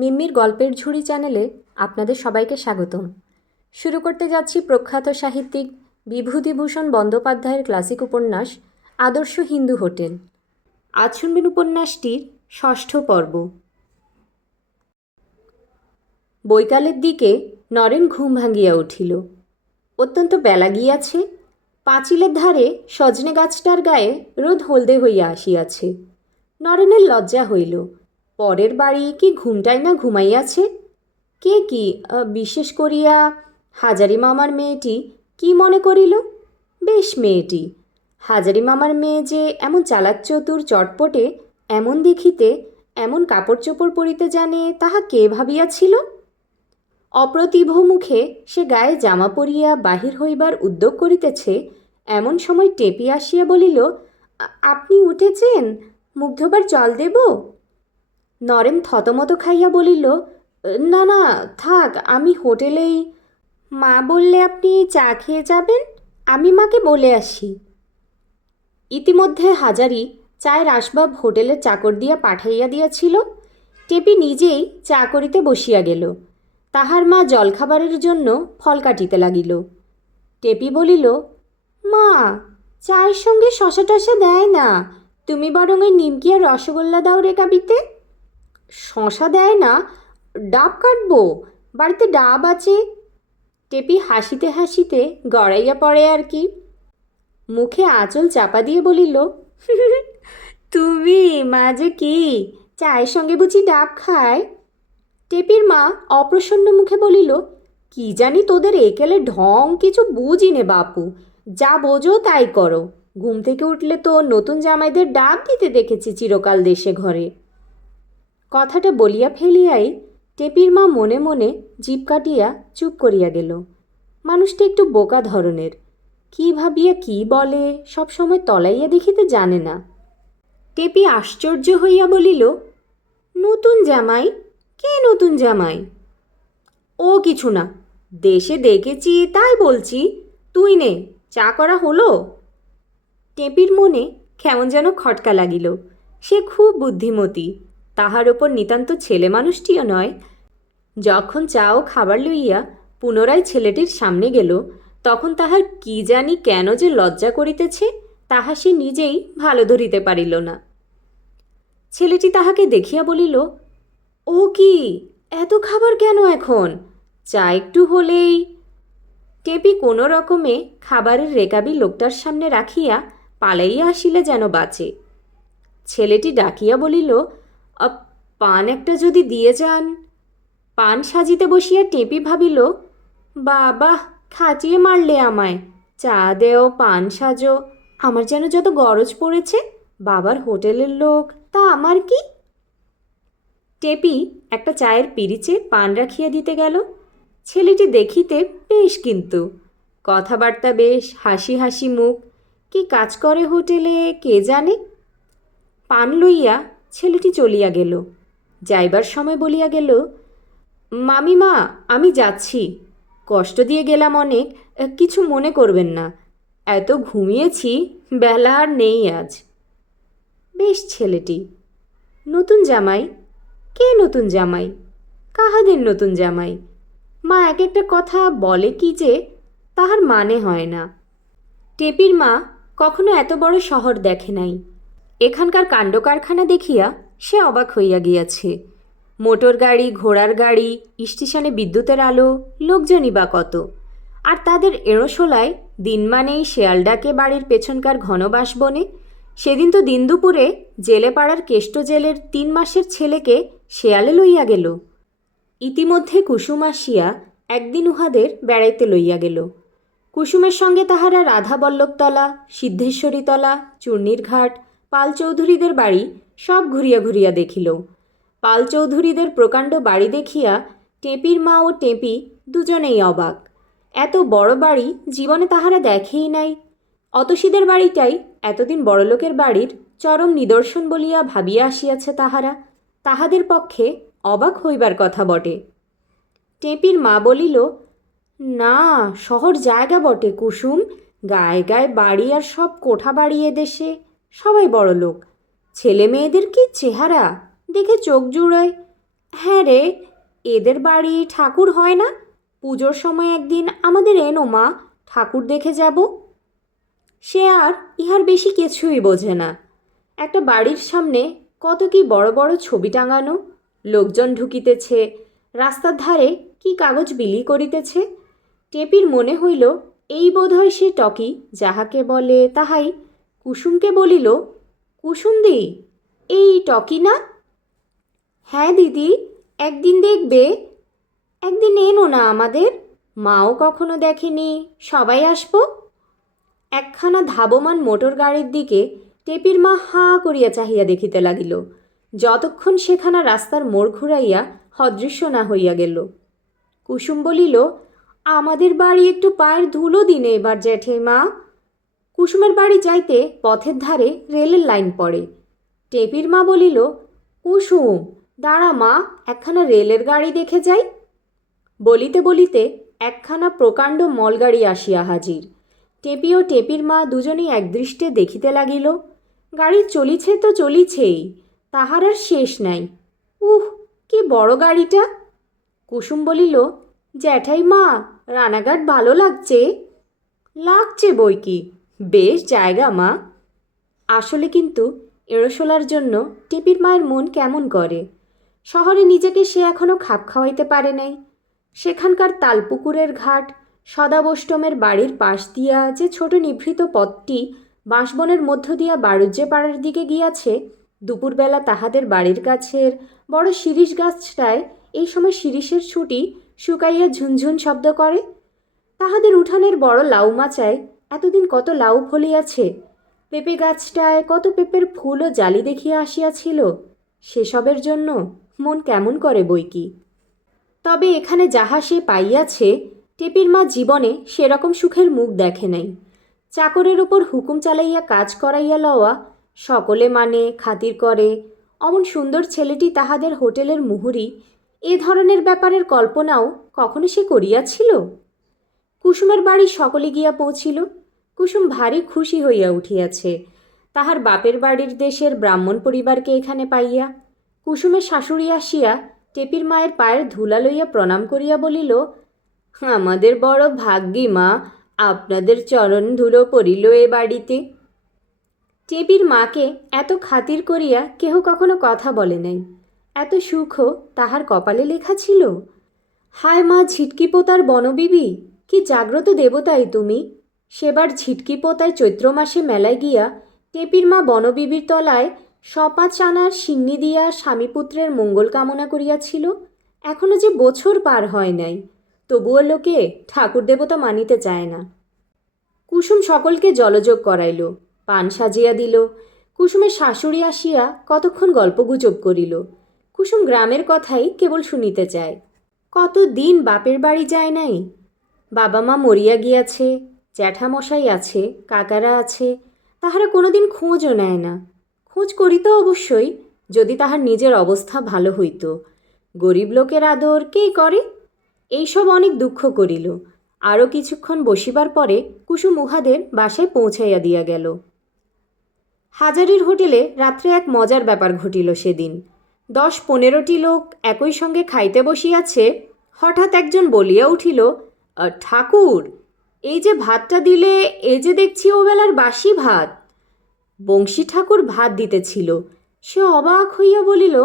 মিম্মির গল্পের ঝুড়ি চ্যানেলে আপনাদের সবাইকে স্বাগতম। শুরু করতে যাচ্ছি প্রখ্যাত সাহিত্যিক বিভূতিভূষণ বন্দ্যোপাধ্যায়ের ক্লাসিক উপন্যাস আদর্শ হিন্দু হোটেল। আজ শুনবেন উপন্যাসটির ৬ষ্ঠ পর্ব। বৈকালের দিকে নরেন ঘুম ভাঙিয়া উঠিল। অত্যন্ত বেলা গিয়াছে। পাঁচিলের ধারে সজনে গাছটার গায়ে রোদ হলদে হইয়া আসিয়াছে। নরেনের লজ্জা হইল। পরের বাড়ি কি ঘুমটাই না ঘুমাইয়াছে? কে কি, বিশেষ করিয়া হাজারি মামার মেয়েটি কি মনে করিল? বেশ মেয়েটি। হাজারি মামার মেয়ে যে এমন চালাক চতুর চটপটে, এমন দেখিতে, এমন কাপড় চোপড় পরিতে জানে, তাহা কে ভাবিয়াছিল? অপ্রতিভ মুখে সে গায়ে জামা পরিয়া বাহির হইবার উদ্যোগ করিতেছে, এমন সময় টেপি আসিয়া বলিল, আপনি উঠেছেন? মুখ ধোবার জল দেব? নরেন থতমত খাইয়া বলিল, না না, থাক, আমি হোটেলেই। মা বললে আপনি চা খেয়ে যাবেন, আমি মাকে বলে আসি। ইতিমধ্যে হাজারি চায়ের আসবাব হোটেলের চাকর দিয়া পাঠাইয়া দিয়াছিল। টেপি নিজেই চা করিতে বসিয়া গেল। তাহার মা জলখাবারের জন্য ফল কাটিতে লাগিল। টেপি বলিল, মা, চায়ের সঙ্গে শশা টশা দেয় না, তুমি বরং ওই নিমকি আর রসগোল্লা দাও রে কাবিতে। শশা দেয় না? ডাব কাটবো, বাড়িতে ডাব আছে। টেপি হাসিতে হাসিতে গড়াইয়া পড়ে আর কি। মুখে আঁচল চাপা দিয়ে বলিল, তুমি মা যে কি, চায়ের সঙ্গে বুঝি ডাব খায়? টেপির মা অপ্রসন্ন মুখে বলিল, কি জানি তোদের একেলে ঢং কিছু বুঝি নে বাপু, যা বোঝো তাই করো। ঘুম থেকে উঠলে তো নতুন জামাইদের ডাব দিতে দেখেছি চিরকাল দেশে ঘরে। কথাটা বলিয়া ফেলিয়াই টেপির মা মনে মনে জিভ কাটিয়া চুপ করিয়া গেল। মানুষটা একটু বোকা ধরনের, কি ভাবিয়া কি বলে সব সময় তলাইয়া দেখিতে জানে না। টেপি আশ্চর্য হইয়া বলিল, নতুন জামাই? কে নতুন জামাই? ও কিছু না, দেশে দেখেছি তাই বলছি। তুই নে, চা করা হলো? টেপির মনে কেমন যেন খটকা লাগিল। সে খুব বুদ্ধিমতী, তাহার ওপর নিতান্ত ছেলে মানুষটিও নয়। যখন চা ও খাবার লইয়া পুনরায় ছেলেটির সামনে গেল, তখন তাহার কি জানি কেন যে লজ্জা করিতেছে, তাহা সে নিজেই ভালো ধরিতে পারিল না। ছেলেটি তাহাকে দেখিয়া বলিল, ও কি, এত খাবার কেন এখন? চা একটু হলেই। টেপি কোনো রকমে খাবারের রেকাবি লোকটার সামনে রাখিয়া পালাইয়া আসিলে যেন বাঁচে। ছেলেটি ডাকিয়া বলিল, পান একটা যদি দিয়ে যান। পান সাজিতে বসিয়া টেপি ভাবিল, বাবা, খাটিয়ে মারলে আমায়। চা দেও, পান সাজো, আমার যেন যত গরজ পড়েছে। বাবার হোটেলের লোক, তা আমার কি? টেপি একটা চায়ের পিরিচে পান রাখিয়া দিতে গেল। ছেলেটি দেখিতে বেশ, কিন্তু কথাবার্তা বেশ, হাসি হাসি মুখ। কি কাজ করে হোটেলে কে জানে। পান লইয়া ছেলেটি চলিয়া গেল। যাইবার সময় বলিয়া গেল, মামিমা, আমি যাচ্ছি। কষ্ট দিয়ে গেলাম অনেক, কিছু মনে করবেন না। এত ঘুমিয়েছি, বেলা আর নেই আজ। বেশ ছেলেটি। নতুন জামাই? কে নতুন জামাই? কাহাদের নতুন জামাই? মা এক একটা কথা বলে কি যে, তাহার মানে হয় না। টেপির মা কখনো এত বড় শহর দেখে নাই। এখানকার কাণ্ডকারখানা দেখিয়া সে অবাক হইয়া গিয়াছে। মোটর গাড়ি, ঘোড়ার গাড়ি, স্টেশনে বিদ্যুতের আলো, লোকজনই বা কত। আর তাদের এড়োশোলায় দিনমানেই শেয়াল ডাকে বাড়ির পেছনকার ঘন বাঁশবনে। সেদিন তো দিন দুপুরে জেলে পাড়ার কেষ্ট জেলের 3 মাসের ছেলেকে শেয়ালে লইয়া গেল। ইতিমধ্যে কুসুম আসিয়া একদিন উহাদের বেড়াইতে লইয়া গেল। কুসুমের সঙ্গে তাহারা রাধাবল্লভতলা, সিদ্ধেশ্বরীতলা, চূর্ণীর ঘাট, পাল চৌধুরীদের বাড়ি সব ঘুরিয়া ঘুরিয়া দেখিল। পাল চৌধুরীদের প্রকাণ্ড বাড়ি দেখিয়া টেপির মা ও টেপি দুজনেই অবাক। এত বড় বাড়ি জীবনে তাহারা দেখেই নাই। অতসীদের বাড়িটাই এতদিন বড়লোকের বাড়ির চরম নিদর্শন বলিয়া ভাবিয়া আসিয়াছে তাহারা। তাহাদের পক্ষে অবাক হইবার কথা বটে। টেপির মা বলিল, না, শহর জায়গা বটে কুসুম, গায়ে গায়ে বাড়ি আর সব কোঠা বাড়ি এদেশে, সবাই বড় লোক। ছেলে মেয়েদের কি চেহারা, দেখে চোখ জুড়ায়। হ্যাঁ রে, এদের বাড়ি ঠাকুর হয় না? পুজোর সময় একদিন আমাদের এনো মা, ঠাকুর দেখে যাব। সে আর ইহার বেশি কিছুই বোঝে না। একটা বাড়ির সামনে কত কি বড় বড় ছবি টাঙানো, লোকজন ঢুকিতেছে, রাস্তার ধারে কি কাগজ বিলি করিতেছে। টেপির মনে হইল এই বোধহয় সে টকি, যাহাকে বলে তাহাই। কুসুমকে বলিল, কুসুমদি, এই টকি না? হ্যাঁ দিদি, একদিন দেখবে। একদিন এনো না আমাদের, মাও কখনো দেখেনি, সবাই আসবো। একখানা ধাবমান মোটর গাড়ির দিকে টেপির মা হাঁ করিয়া চাহিয়া দেখিতে লাগিল, যতক্ষণ সেখানা রাস্তার মোড় ঘুরাইয়া অদৃশ্য না হইয়া গেল। কুসুম বলিল, আমাদের বাড়ি একটু পায়ের ধুলো দিনে এবার জ্যাঠে মা। কুসুমের বাড়ি যাইতে পথের ধারে রেলের লাইন পড়ে। টেপির মা বলিল, কুসুম দাঁড়া মা, একখানা রেলের গাড়ি দেখে যাই। বলিতে বলিতে একখানা প্রকাণ্ড মলগাড়ি আসিয়া হাজির। টেপি ও টেপির মা দুজনেই একদৃষ্টে দেখিতে লাগিল। গাড়ি চলিছে তো চলিছেই, তাহার আর শেষ নাই। উহ, কি বড় গাড়িটা! কুসুম বলিল, জ্যাঠাই মা, রানাঘাট ভালো লাগছে? লাগছে বই কি, বেশ জায়গা মা। আসলে কিন্তু এড়োশোলার জন্য টেপির মায়ের মন কেমন করে। শহরে নিজেকে সে এখনও খাপ খাওয়াইতে পারে নাই। সেখানকার তালপুকুরের ঘাট, সদাবষ্টমের বাড়ির পাশ দিয়া যে ছোট নিভৃত পথটি বাঁশবনের মধ্য দিয়া বাড়ুজ্যে পাড়ার দিকে গিয়াছে, দুপুরবেলা তাহাদের বাড়ির কাছের বড় শিরীষ গাছটায় এই সময় শিরীষের ছুটি শুকাইয়া ঝুনঝুন শব্দ করে। তাহাদের উঠানের বড় লাউ মাচায় এতদিন কত লাউ ফলিয়াছে, পেঁপে গাছটায় কত পেঁপের ফুল ও জালি দেখিয়া আসিয়াছিল, সেসবের জন্য মন কেমন করে বই কি। তবে এখানে যাহা সে পাইয়াছে, টেপির মা জীবনে সেরকম সুখের মুখ দেখে নাই। চাকরের ওপর হুকুম চালাইয়া কাজ করাইয়া লওয়া, সকলে মানে খাতির করে, অমন সুন্দর ছেলেটি তাহাদের হোটেলের মুহুরি, এ ধরনের ব্যাপারের কল্পনাও কখনো সে করিয়াছিল? কুসুমের বাড়ি সকলে গিয়া পৌঁছিল। কুসুম ভারী খুশি হইয়া উঠিয়াছে তাহার বাপের বাড়ির দেশের ব্রাহ্মণ পরিবারকে এখানে পাইয়া। কুসুমের শাশুড়ি আসিয়া টেপির মায়ের পায়ের ধুলা লইয়া প্রণাম করিয়া বলিল, আমাদের বড় ভাগ্যি মা, আপনাদের চরণ ধুলো পড়িল এ বাড়িতে। টেপির মাকে এত খাতির করিয়া কেহ কখনো কথা বলে নাই। এত সুখও তাহার কপালে লেখা ছিল। হায় মা ঝিটকি পোতার বনবিবি, কি জাগ্রত দেবতাই তুমি! সেবার ঝিটকি পোতায় চৈত্র মাসে মেলায় গিয়া টেপির মা বনবিবির তলায় স৫ আনার সিন্নি দিয়া স্বামীপুত্রের মঙ্গল কামনা করিয়াছিল। এখনও যে বছর পার হয় নাই, তবুও লোকে ঠাকুর দেবতা মানিতে চায় না। কুসুম সকলকে জলযোগ করাইল, পান সাজিয়া দিল। কুসুমের শাশুড়ি আসিয়া কতক্ষণ গল্পগুজব করিল। কুসুম গ্রামের কথাই কেবল শুনিতে চায়। কতদিন বাপের বাড়ি যায় নাই। বাবা মা মরিয়া গিয়াছে, জ্যাঠামশাই আছে, কাকারা আছে, তাহারা কোনোদিন খোঁজও নেয় না। খোঁজ করিত অবশ্যই, যদি তাহার নিজের অবস্থা ভালো হইত। গরিব লোকের আদর কেই করে? এইসব অনেক দুঃখ করিল। আরও কিছুক্ষণ বসিবার পরে কুসুম উহাদের বাসায় পৌঁছাইয়া দিয়া গেল। হাজারির হোটেলে রাত্রে এক মজার ব্যাপার ঘটিল সেদিন। ১০-১৫টি লোক একই সঙ্গে খাইতে বসিয়াছে। হঠাৎ একজন বলিয়া উঠিল, ঠাকুর, এই যে ভাতটা দিলে, এই যে দেখছি ওবেলার বাসি ভাত। বংশী ঠাকুর ভাত দিতেছিল। সে অবাক হইয়া বলিল,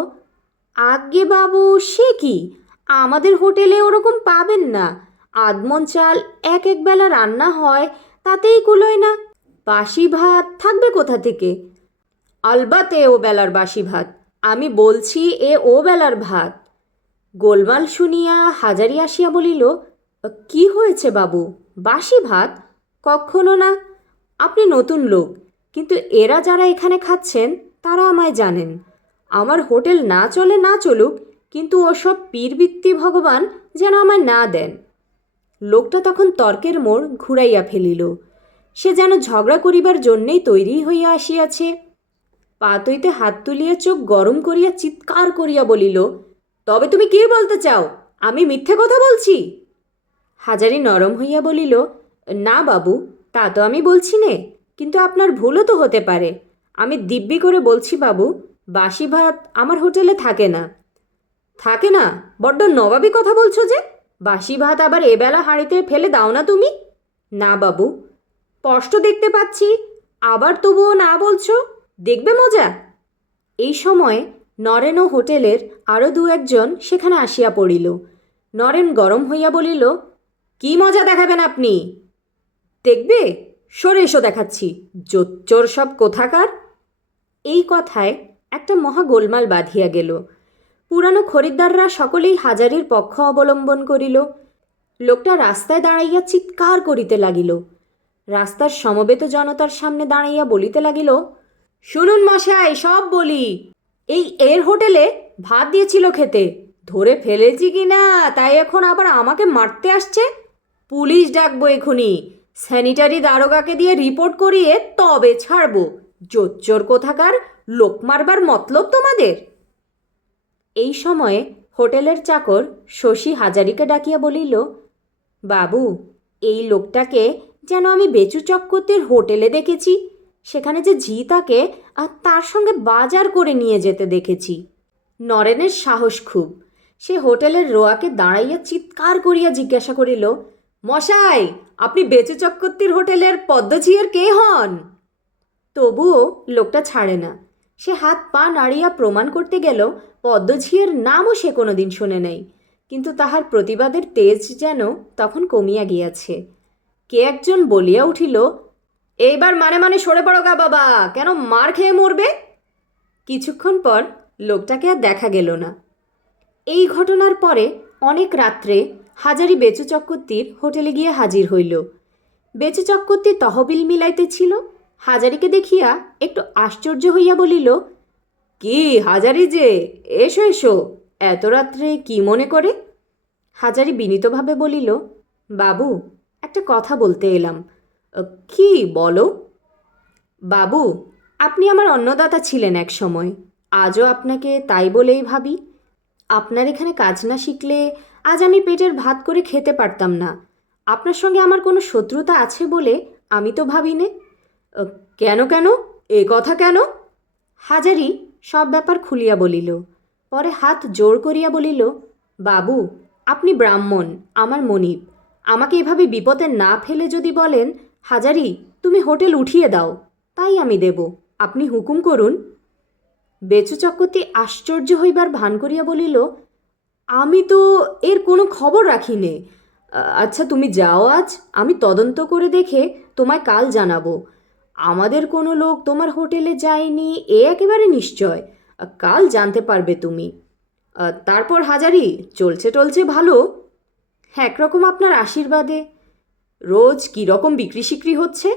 আজ্ঞে বাবু, সে কি, আমাদের হোটেলে ওরকম পাবেন না। আধমন চাল এক এক বেলা রান্না হয়, তাতেই কুলোয় না। বাসি ভাত থাকবে কোথা থেকে? আলবাতে ও বেলার বাসি ভাত, আমি বলছি এ ও বেলার ভাত। গোলমাল শুনিয়া হাজারি আসিয়া বলিল, কি হয়েছে বাবু, বাসি ভাত? কখনো না। আপনি নতুন লোক, কিন্তু এরা যারা এখানে খাচ্ছেন তারা আমায় জানেন। আমার হোটেল না চলে না চলুক, কিন্তু ওসব পীরবৃত্তি ভগবান যেন আমায় না দেন। লোকটা তখন তর্কের মোড় ঘুরাইয়া ফেলিল। সে যেন ঝগড়া করিবার জন্যেই তৈরি হইয়া আসিয়াছে। পাতইতে হাত তুলিয়া চোখ গরম করিয়া চিৎকার করিয়া বলিল, তবে তুমি কি বলতে চাও? আমি মিথ্যে কথা বলছি? হাজারি নরম হইয়া বলিল, না বাবু, তা তো আমি বলছি নে, কিন্তু আপনার ভুলও তো হতে পারে। আমি দিব্যি করে বলছি বাবু, বাসি ভাত আমার হোটেলে থাকে না। থাকে না, বড্ড নবাবী কথা বলছো যে। বাসি ভাত আবার এবেলা হাঁড়িতে ফেলে দাও না তুমি। না বাবু, স্পষ্ট দেখতে পাচ্ছি, আবার তবুও না বলছো। দেখবে মজা। এই সময় নরেন ও হোটেলের আরও দু একজন সেখানে আসিয়া পড়িল। নরেন গরম হইয়া বলিল, কি মজা দেখাবেন আপনি? দেখবে, সরে এসো দেখাচ্ছি, জোচ্চোর সব কোথাকার। এই কথায় একটা মহা গোলমাল বাঁধিয়া গেল। পুরানো খরিদ্দাররা সকলেই হাজারির পক্ষ অবলম্বন করিল। লোকটা রাস্তায় দাঁড়াইয়া চিৎকার করিতে লাগিল। রাস্তার সমবেত জনতার সামনে দাঁড়াইয়া বলিতে লাগিল, শুনুন মশাই, সব বলি। এর হোটেলে ভাত দিয়েছিল খেতে, ধরে ফেলেছি কি না তাই এখন আবার আমাকে মারতে আসছে। পুলিশ ডাকবো এখুনি, স্যানিটারি দারোগাকে দিয়ে রিপোর্ট করিয়ে তবে ছাড়বো। জোচ্চোর কোথাকার, লোক মারবার মতলব তোমাদের? এই সময়ে হোটেলের চাকর শশী হাজারিকে ডাকিয়া বলিল, বাবু, এই লোকটাকে যেন আমি বেচু চক্রবর্তীর হোটেলে দেখেছি। সেখানে যে ঝি তাকে আর তার সঙ্গে বাজার করে নিয়ে যেতে দেখেছি। নরেনের সাহস খুব। সে হোটেলের রোয়াকে দাঁড়াইয়া চিৎকার করিয়া জিজ্ঞাসা করিল, মশাই, আপনি বেচু চক্রবর্তীর হোটেলের পদ্মঝিয়ের কে হন? তবুও লোকটা ছাড়ে না। সে হাত পা নাড়িয়া প্রমাণ করতে গেল পদ্মঝিয়ের নামও সে কোনো দিন শোনে নাই। কিন্তু তাহার প্রতিবাদের তেজ যেন তখন কমিয়া গিয়াছে। কে একজন বলিয়া উঠিল, এইবার মানে মানে সরে পড়ো গা বাবা, কেন মার খেয়ে মরবে। কিছুক্ষণ পর লোকটাকে আর দেখা গেল না। এই ঘটনার পরে অনেক রাত্রে হাজারি বেচু চক্রবর্তীর হোটেলে গিয়ে হাজির হইল। বেচু চক্রবর্তী তহবিল মিলাইতেছিল। হাজারিকে দেখিয়া একটু আশ্চর্য হইয়া বলিল, কি হাজারি যে, এসো এসো, এত রাত্রে কি মনে করে? হাজারি বিনীতভাবে বলিল, বাবু, একটা কথা বলতে এলাম। কি বলো? বাবু, আপনি আমার অন্নদাতা ছিলেন এক সময়, আজও আপনাকে তাই বলেই ভাবি। আপনার এখানে কাজ না শিখলে আজ আমি পেটের ভাত করে খেতে পারতাম না। আপনার সঙ্গে আমার কোনো শত্রুতা আছে বলে আমি তো ভাবি নে। কেন কেন, এ কথা কেন? হাজারি সব ব্যাপার খুলিয়া বলিল। পরে হাত জোড় করিয়া বলিল, বাবু, আপনি ব্রাহ্মণ, আমার মনিব। আমাকে এভাবে বিপদে না ফেলে যদি বলেন, হাজারি তুমি হোটেল উঠিয়ে দাও, তাই আমি দেব। আপনি হুকুম করুন। বেচু চক্রবর্তী আশ্চর্য হইবার ভান করিয়া বলিল, আমি তো এর কোনো খবর রাখি নে। আচ্ছা তুমি যাও আজ, আমি তদন্ত করে দেখে তোমায় কাল জানাবো। আমাদের কোনো লোক তোমার হোটেলে যায়নি এ একেবারে নিশ্চয়। কাল জানতে পারবে তুমি। তারপর হাজারি, চলছে টলছে ভালো? একরকম আপনার আশীর্বাদে। রোজ কীরকম বিক্রি সিক্রি হচ্ছে?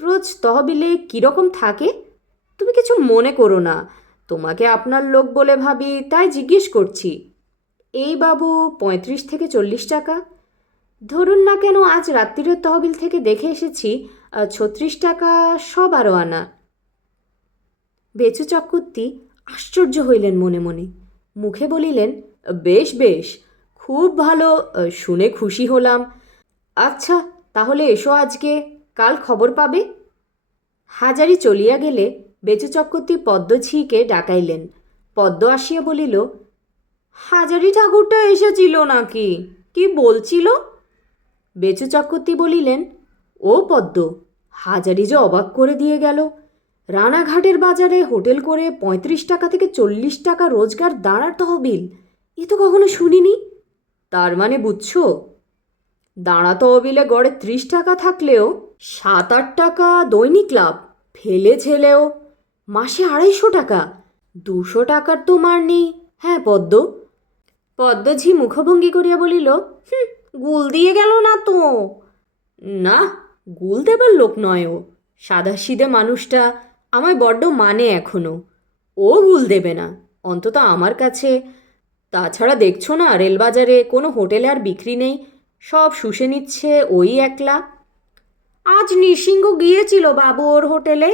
রোজ তহবিলে কীরকম থাকে? তুমি কিছু মনে করো না, তোমাকে আপনার লোক বলে ভাবি তাই জিজ্ঞেস করছি। এই বাবু 35 থেকে 40 টাকা। ধরুন না কেন, আজ রাত্রিরের তহবিল থেকে দেখে এসেছি 36 টাকা সব আরও আনা। বেচু চক্রবর্তী আশ্চর্য হইলেন মনে মনে। মুখে বলিলেন, বেশ বেশ, খুব ভালো, শুনে খুশি হলাম। আচ্ছা তাহলে এসো আজকে, কাল খবর পাবে। হাজারি চলিয়া গেলে বেচু চক্রবর্তী পদ্মঝিকে ডাকাইলেন। পদ্ম আসিয়া বলিল, হাজারি ঠাকুরটা এসেছিল নাকি? কি বলছিল? বেচু চক্রবর্তী বলিলেন, ও পদ্ম, হাজারি যে অবাক করে দিয়ে গেল। রানাঘাটের বাজারে হোটেল করে 35 টাকা থেকে 40 টাকা রোজগার দাঁড়ার তহবিল, এ তো কখনো শুনিনি। তার মানে বুঝছো, দাঁড়া তহবিলে গড়ে 30 টাকা থাকলেও 7-8 টাকা দৈনিক লাভ, ফেলে ছেলেও মাসে 250 টাকা, 200 টাকার তো মার নেই। হ্যাঁ পদ্ম। পদ্মঝি মুখভঙ্গি করিয়া বলিল, গুল দিয়ে গেল না তো? না, গুল দেবার লোক নয় ও। সাদাসিধে মানুষটা আমায় বড্ড মানে এখনো। ও গুল দেবে না, অন্তত আমার কাছে। তাছাড়া দেখছো না, রেলবাজারে কোনো হোটেলে আর বিক্রি নেই, সব শুষে নিচ্ছে ওই একলা। আজ নৃসিংহ গিয়েছিল বাবু ওর হোটেলে,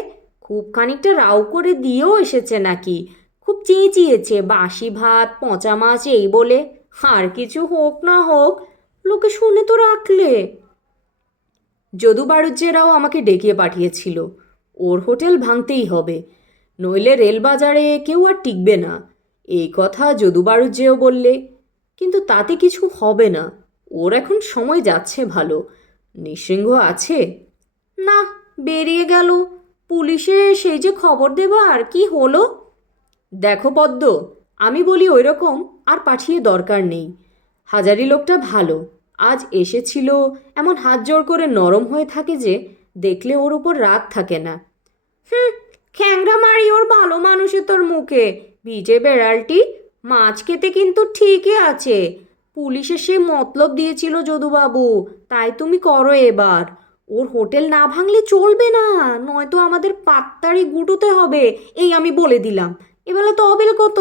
খুব খানিকটা রাও করে দিয়েও এসেছে নাকি। খুব চেঁচিয়েছে বাসি ভাত, পচা মাছ এই বলে। আর কিছু হোক না হোক, লোকে শুনে তো রাখলে। যদু বাড়ুজ্যেরাও আমাকে ডেকে পাঠিয়েছিল। ওর হোটেল ভাঙতেই হবে, নইলে রেলবাজারে কেউ আর টিকবে না। এই কথা যদু বাড়ুজ্যেও বললে, কিন্তু তাতে কিছু হবে না। ওর এখন সময় যাচ্ছে ভালো। নৃসিংহ আছে? না, বেরিয়ে গেল। পুলিশে সেই যে খবর দেবার, কি হলো? দেখো পদ্ম, আমি বলি ওই রকম আর পাঠিয়ে দরকার নেই। হাজারি লোকটা ভালো, আজ এসেছিল, এমন হাত জোড় করে নরম হয়ে থাকে যে দেখলে ওর উপর রাগ থাকে না। হুম, খ্যাংরা মারি ওর ভালো মানুষে তোর মুখে। ভিজে বেড়ালটি মাছ খেতে কিন্তু ঠিকই আছে। পুলিশে সে মতলব দিয়েছিল যদুবাবু, তাই তুমি করো এবার। ওর হোটেল না ভাঙলে চলবে না, নয়তো আমাদের পাত্তারি গুটোতে হবে, এই আমি বলে দিলাম। এবেলা তো অবেল কত।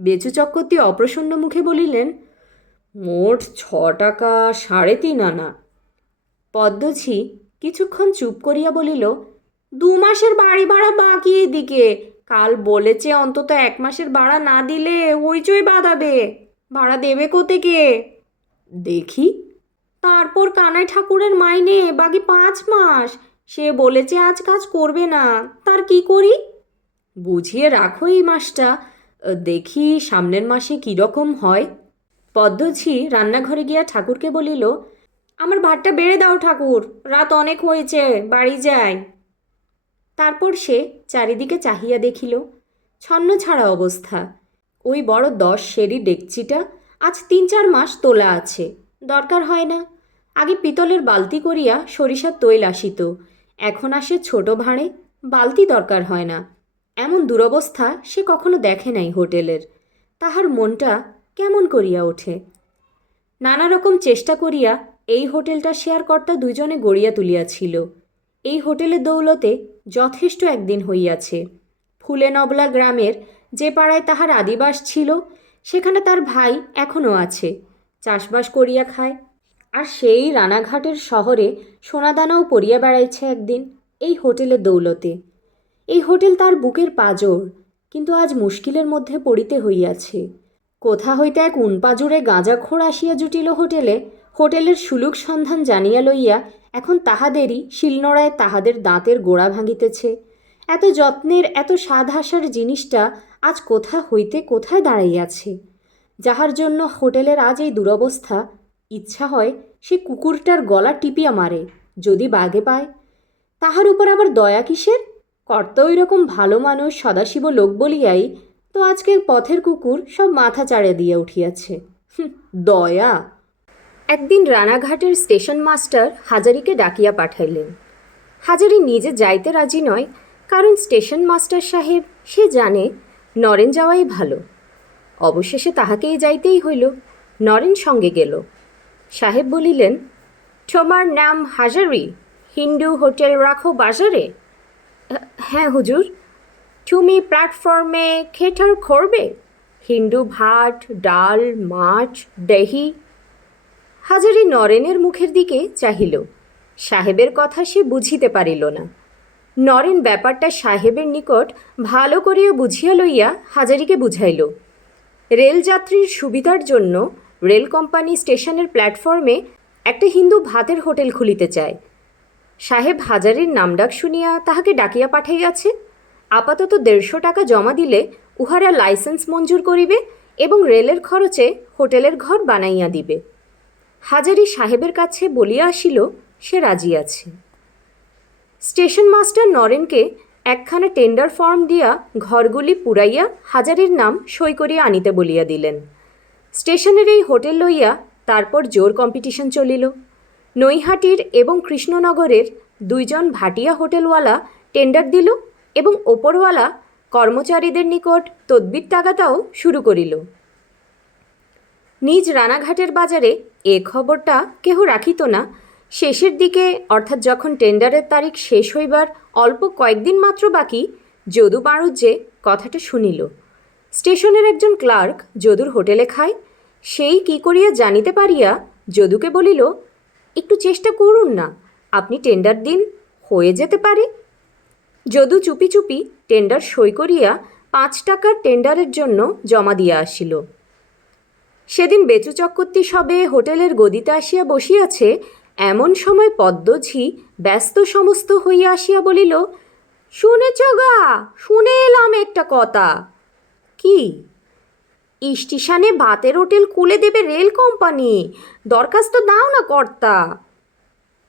বেচু চক্রবর্তী অপ্রসন্ন মুখে বলিলেন, মোট 6 টাকা 3.5 আনা। পদ্মঝি কিছুক্ষণ চুপ করিয়া বলিল, 2 মাসের বাড়ি ভাড়া বাকি এদিকে। কাল বলেছে অন্তত 1 মাসের ভাড়া না দিলে হইচই বাঁধাবে। ভাড়া দেবে কোত্থেকে? দেখি। তারপর কানাই ঠাকুরের মাইনে বাকি 5 মাস। সে বলেছে আজ কাজ করবে না, তার কি করি? বুঝিয়ে রাখো এই মাসটা, দেখি সামনের মাসে কীরকম হয়। পদ্মঝি রান্নাঘরে গিয়া ঠাকুরকে বলিল, আমার ভাতটা বেড়ে দাও ঠাকুর, রাত অনেক হয়েছে, বাড়ি যাই। তারপর সে চারিদিকে চাহিয়া দেখিল, ছন্নছাড়া অবস্থা। ওই বড় 10 সেরি ডেকচিটা আজ 3-4 মাস তোলা আছে, দরকার হয় না। আগে পিতলের বালতি করিয়া সরিষার তৈল আসিত, এখন আসে ছোট ভাঁড়ে, বালতি দরকার হয় না। এমন দুরবস্থা সে কখনো দেখে নাই হোটেলের। তাহার মনটা কেমন করিয়া ওঠে। নানা রকম চেষ্টা করিয়া এই হোটেলটা শেয়ারকর্তা দুইজনে গড়িয়া তুলিয়াছিল। এই হোটেলের দৌলতে যথেষ্ট একদিন হইয়াছে। ফুলে নবলা গ্রামের যে পাড়ায় তাহার আদিবাস ছিল, সেখানে তার ভাই এখনও আছে, চাষবাস করিয়া খায়। আর সেই রানাঘাটের শহরে সোনাদানাও পরিয়া বেড়াইছে একদিন এই হোটেলের দৌলতে। এই হোটেল তার বুকের পাঁজর, কিন্তু আজ মুশকিলের মধ্যে পড়িতে হইয়াছে। কোথা হইতে এক উনপাজুরে গাঁজাখোর আসিয়া জুটিল হোটেলে। হোটেলের সুলুক সন্ধান জানিয়া লইয়া এখন তাহাদেরই শিলনোড়ায় তাহাদের দাঁতের গোড়া ভাঙিতেছে। এত যত্নের, এত স্বাদ হাসার জিনিসটা আজ কোথা হইতে কোথায় দাঁড়াইয়াছে। যাহার জন্য হোটেলের আজ এই দুরবস্থা, ইচ্ছা হয় সে কুকুরটার গলা টিপিয়া মারে, যদি বাগে পায়। তাহার উপর আবার দয়া কিসের? কর্তা ওই রকম ভালো মানুষ, সদাশিব লোক বলিয়াই তো আজকে পথের কুকুর সব মাথা চাড়া দিয়া উঠিয়াছে। দয়া! একদিন রানাঘাটের স্টেশন মাস্টার হাজারিকে ডাকিয়া পাঠাইলেন। হাজারি নিজে যাইতে রাজি নয়, কারণ স্টেশন মাস্টার সাহেব সে জানে নরেন যাওয়াই ভালো। অবশেষে তাহাকেই যাইতেই হইল। নরেন সঙ্গে গেল। সাহেব বলিলেন, তোমার নাম হাজারি, হিন্দু হোটেল রাখো বাজারে? হ্যাঁ হুজুর। তুমি প্ল্যাটফর্মে খেটার করবে? হিন্দু ভাত, ডাল, মাছ, দহি। হাজারি নরেনের মুখের দিকে চাহিল। সাহেবের কথা সে বুঝিতে পারিল না। নরেন ব্যাপারটা সাহেবের নিকট ভালো করিয়া বুঝিয়া লইয়া হাজারিকে বুঝাইল। রেলযাত্রীর সুবিধার জন্য রেল কোম্পানি স্টেশনের প্ল্যাটফর্মে একটা হিন্দু ভাতের হোটেল খুলিতে চায়। সাহেব হাজারির নামডাক শুনিয়া তাহাকে ডাকিয়া পাঠাইয়াছে। আপাতত 150 টাকা জমা দিলে উহারা লাইসেন্স মঞ্জুর করিবে এবং রেলের খরচে হোটেলের ঘর বানাইয়া দিবে। হাজারি সাহেবের কাছে বলিয়া আসিল সে রাজি আছে। স্টেশন মাস্টার নরেনকে একখানা টেন্ডার ফর্ম দিয়া ঘরগুলি পুরাইয়া হাজারির নাম সই করিয়া আনিতে বলিয়া দিলেন। স্টেশনের এই হোটেল লইয়া তারপর জোর কম্পিটিশন চলিল। নৈহাটির এবং কৃষ্ণনগরের 2 জন ভাটিয়া হোটেলওয়ালা টেন্ডার দিল এবং ওপরওয়ালা কর্মচারীদের নিকট তদবির তাগাতাও শুরু করিল। নিজ রানাঘাটের বাজারে এ খবরটা কেহ রাখিত না। শেষের দিকে, অর্থাৎ যখন টেন্ডারের তারিখ শেষ হইবার অল্প কয়েকদিন মাত্র বাকি, যদু বাড়ুজ্যে কথাটা শুনিল। স্টেশনের একজন ক্লার্ক যদুর হোটেলে খায়। সেই কি করিয়া জানিতে পারিয়া যদুকে বলিল, একটু চেষ্টা করুন না, আপনি টেন্ডার দিন, হয়ে যেতে পারে। যদু চুপি চুপি টেন্ডার সই করিয়া 5 টাকার টেন্ডারের জন্য জমা দিয়া আসিল। সেদিন বেচু চক্রবর্তী সবে হোটেলের গদিতে আসিয়া বসিয়াছে, এমন সময় পদ্মঝি ব্যস্ত সমস্ত হইয়া আসিয়া বলিল, শুনেছ গা, শুনে এলাম একটা কথা। কি? স্টেশনে ভাতের হোটেল খুলে দেবে রেল কোম্পানি, দরখাস্ত দাও না কর্তা।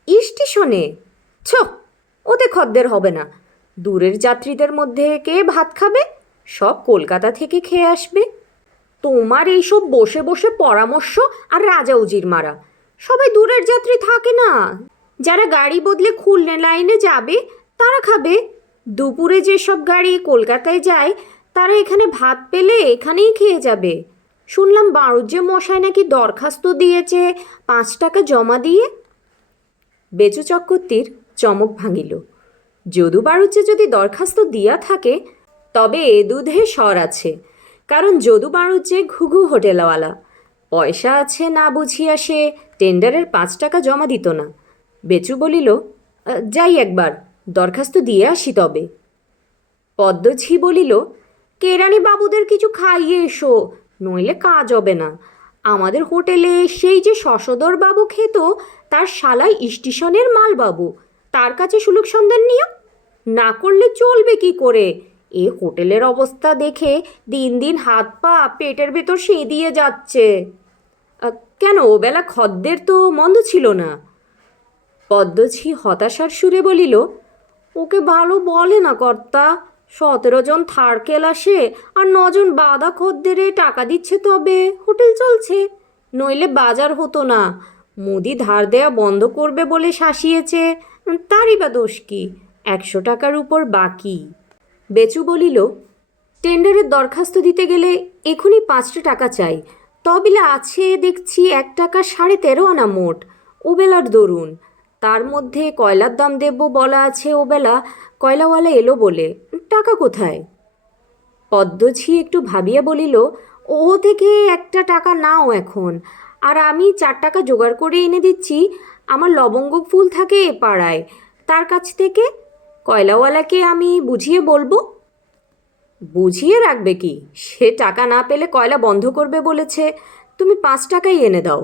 স্টেশনে? ছ, ওতে খদ্দের হবে না। দূরের যাত্রীদের মধ্যে কে ভাত খাবে? সব কলকাতা থেকে খেয়ে আসবে। তোমার এইসব বসে বসে পরামর্শ আর রাজা উজির মারা। সবাই দূরের যাত্রী থাকে না, যারা গাড়ি বদলে খুলনা লাইনে যাবে তারা খাবে। দুপুরে যেসব গাড়ি কলকাতায় যায় তারা এখানে ভাত পেলে এখানেই খেয়ে যাবে। শুনলাম বাড়ুজ্যে মশাই নাকি দরখাস্ত দিয়েছে 5 টাকা জমা দিয়ে। বেচু চক্রবর্তীর চমক ভাঙিল। যদু বাড়ুজ্যে যদি দরখাস্ত দিয়া থাকে তবে এ দুধে স্বর আছে, কারণ যদু বাড়ুজ্যে ঘুঘু হোটেলওয়ালা। পয়সা আছে না বুঝিয়া সে টেন্ডারের 5 টাকা জমা দিত না। বেচু বলিল, যাই একবার দরখাস্ত দিয়ে আসি তবে। পদ্মঝি বলিল, কেরানি বাবুদের কিছু খাইয়ে এসো, নইলে কাজ হবে না। আমাদের হোটেলে সেই যে শশধর বাবু খেত, তার শালাই স্টেশনের মালবাবু, তার কাছে সুলুক সন্ধান নিও। না করলে চলবে কি করে? এ হোটেলের অবস্থা দেখে দিন দিন হাত পা পেটের ভেতর সেঁধিয়ে যাচ্ছে। কেন, ওবেলা খদ্দের তো মন্দ ছিল না। পদ্মঝি হতাশার সুরে বলিল, ওকে ভালো বলে না কর্তা। 17 জন থার্কেল আসে আর 9 জন বাঁধা খদ্দেরে টাকা দিচ্ছে তবে হোটেল চলছে, নইলে বাজার হতো না। মুদি ধার দেয়া বন্ধ করবে বলে শাসিয়েছে, তারই বা দোষ কি? 100 টাকার উপর বাকি। বেচু বলিল, টেন্ডারের দরখাস্ত দিতে গেলে এখনই 5টা টাকা চাই। তবিলে আছে দেখছি 1 টাকা 13.5 আনা মোট, ওবেলার দরুন। তার মধ্যে কয়লার দাম দেব বলা আছে, ওবেলা কয়লাওয়ালা এলো বলে। টাকা কোথায়? পদ্মঝি একটু ভাবিয়া বলিল, ও থেকে 1টা টাকা নাও এখন, আর আমি 4 টাকা জোগাড় করে এনে দিচ্ছি। আমার লবঙ্গ ফুল থাকে এ পাড়ায়, তার কাছ থেকে। কয়লাওয়ালাকে আমি বুঝিয়ে বলবো। বুঝিয়ে রাখবে কি? সে টাকা না পেলে কয়লা বন্ধ করবে বলেছে। তুমি 5 টাকাই এনে দাও।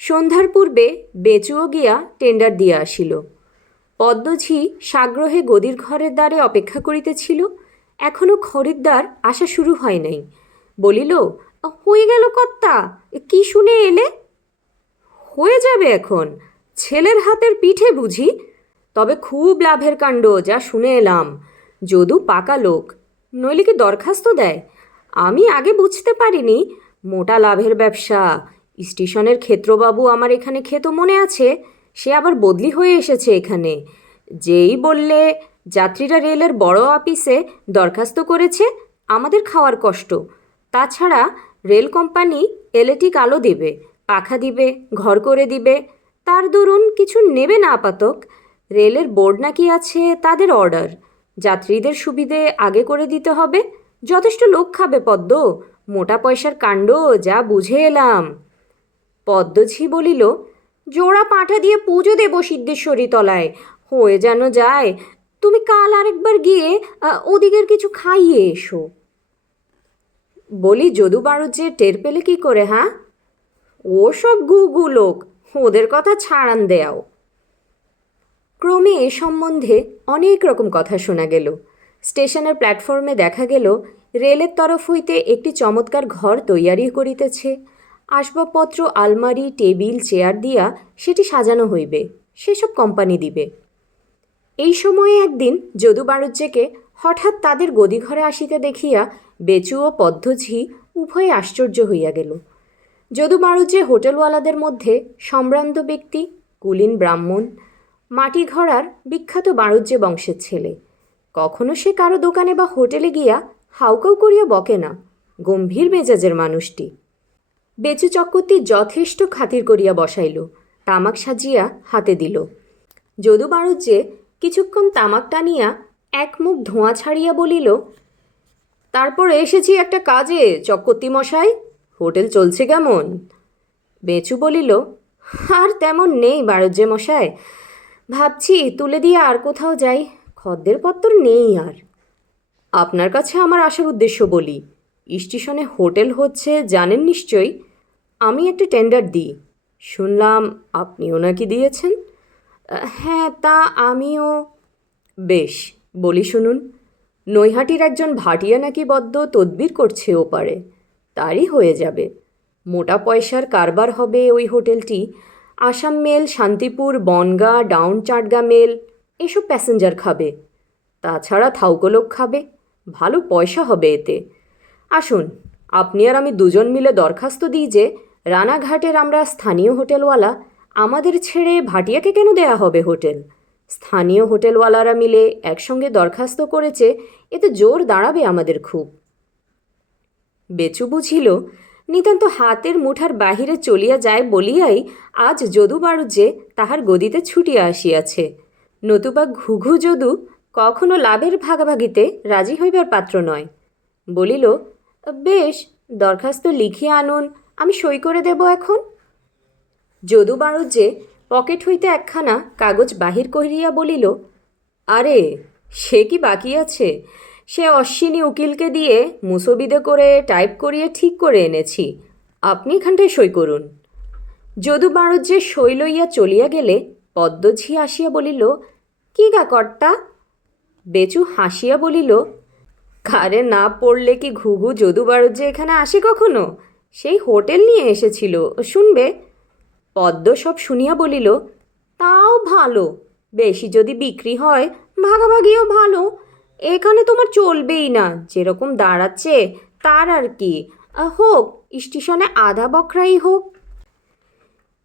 সন্ধ্যার পূর্বে বেচুও গিয়া টেন্ডার দিয়া আসিল। পদ্মঝি সাগ্রহে গদির ঘরের দ্বারে অপেক্ষা করিতেছিল। এখনও খরিদ্দার আসা শুরু হয় নাই। বলিল, হয়ে গেল কর্তা, কি শুনে এলে? হয়ে যাবে এখন, ছেলের হাতের পিঠে বুঝি। তবে খুব লাভের কাণ্ড, যা শুনে এলাম। যদু পাকা লোক, নইলে কি দরখাস্ত দেয়? আমি আগে বুঝতে পারিনি। মোটা লাভের ব্যবসা। স্টেশনের ক্ষেত্রবাবু আমার এখানে খেত মনে আছে, সে আবার বদলি হয়ে এসেছে এখানে। যেই বললে যাত্রীরা রেলের বড় অফিসে দরখাস্ত করেছে, আমাদের খাওয়ার কষ্ট। তাছাড়া রেল কোম্পানি ইলেকট্রিক আলো দেবে, পাখা দিবে, ঘর করে দিবে। তার দরুন কিছু নেবে না আপাতক। রেলের বোর্ড নাকি আছে তাদের অর্ডার, যাত্রীদের সুবিধে আগে করে দিতে হবে। যথেষ্ট লোক খাবে পদ্ম, মোটা পয়সার কাণ্ড, যা বুঝে এলাম। পদ্মঝি বলিল, জোড়া পাঁঠা দিয়ে পুজো দেব সিদ্ধেশ্বরী তলায়, হয়ে যেন যায়। তুমি কাল আরেকবার গিয়ে ওদিকের কিছু খাইয়ে এসো। বলি, যদু বাড়ুজ্যে টের পেলে কি করে? হ্যাঁ, ও সব গু লোক, ওদের কথা ছাড়ান দেয়াও। ক্রমে এ সম্বন্ধে অনেক রকম কথা শোনা গেল। স্টেশনের প্ল্যাটফর্মে দেখা গেল রেলের তরফ হইতে একটি চমৎকার ঘর তৈয়ারি করিতেছে। আসবাবপত্র, আলমারি, টেবিল, চেয়ার দিয়া সেটি সাজানো হইবে, সেসব কোম্পানি দিবে। এই সময়ে একদিন যদু বাড়ুজ্যেকে হঠাৎ তাদের গদিঘরে আসিতে দেখিয়া বেচু ও পদ্মঝি উভয়ে আশ্চর্য হইয়া গেল। যদু বাড়ুজ্যে হোটেলওয়ালাদের মধ্যে সম্ভ্রান্ত ব্যক্তি, কুলীন ব্রাহ্মণ, মাটি ঘরার বিখ্যাত বাড়ুজ্যে বংশের ছেলে। কখনো সে কারো দোকানে বা হোটেলে গিয়া হাউকাউ করিয়া বকে না, গম্ভীর মেজাজের মানুষটি। বেচু চক্রবর্তী যথেষ্ট খাতির করিয়া বসাইল, তামাক সাজিয়া হাতে দিল। যদু বাড়ুজ্যে কিছুক্ষণ তামাক টানিয়া এক মুখ ধোঁয়া ছাড়িয়া বলিল, তারপর এসেছি একটা কাজে চক্রবর্তী মশাই। হোটেল চলছে কেমন? বেচু বলিল, আর তেমন নেই বাড়ুজ্যে মশাই, ভাবছি তুলে দিয়ে আর কোথাও যাই, খদ্দের পত্তর নেই আর। আপনার কাছে আমার আসার উদ্দেশ্য বলি, স্টেশনে হোটেল হচ্ছে জানেন নিশ্চয়ই। আমি একটা টেন্ডার দিই, শুনলাম আপনিও নাকি দিয়েছেন। হ্যাঁ, তা আমিও। বেশ, বলি শুনুন, নৈহাটির একজন ভাটিয়া নাকি বড্ড তদবির করছে ওপারে। তারই হয়ে যাবে। মোটা পয়সার কারবার হবে ওই হোটেলটি। Assam mail, Shantipur, Bangaon, down Chatga mail এসব প্যাসেঞ্জার খাবে। তাছাড়া থাউকো লোক খাবে। ভালো পয়সা হবে এতে। আসুন, আপনি আর আমি দুজন মিলে দরখাস্ত দিই যে রানাঘাটের আমরা স্থানীয় হোটেলওয়ালা, আমাদের ছেড়ে ভাটিয়াকে কেন দেয়া হবে হোটেল? স্থানীয় হোটেলওয়ালারা মিলে একসঙ্গে দরখাস্ত করেছে, এতে জোর দাঁড়াবে আমাদের খুব। বেচু বুঝিল নিতান্ত হাতের মুঠার বাহিরে চলিয়া যায় বলিয়াই আজ যদু বাড়ুজ্যে তাহার গদিতে ছুটিয়া আসিয়াছে। নতুবা ঘুঘু যদু কখনো লাভের ভাগাভাগিতে রাজি হইবার পাত্র নয়। বলিল, বেশ, দরখাস্ত লিখিয়া আনুন, আমি সই করে দেব এখন। যদু বাড়ুজ্যে পকেট হইতে একখানা কাগজ বাহির করিয়া বলিল, আরে সে কি বাকি আছে? সে অশ্বিনী উকিলকে দিয়ে মুসবিদে করে টাইপ করিয়ে ঠিক করে এনেছি। আপনি এখানটায় সই করুন। যদু বাড়ুজ্যে সই লইয়া চলিয়া গেলে পদ্মঝি আসিয়া বলিল, কি গা কর্তা? বেচু হাসিয়া বলিল, কারে না পড়লে কি ঘুঘু যদু বাড়ুজ্যে এখানে আসে কখনো? সেই হোটেল নিয়ে এসেছিল, শুনবে? পদ্ম সব শুনিয়া বলিল, তাও ভালো, বেশি যদি বিক্রি হয় ভাগাভাগিও ভালো। এখানে তোমার চলবেই না, যেরকম দাঁড়াচ্ছে তার আর কি। হোক, স্টেশনে আধা বকরাই হোক।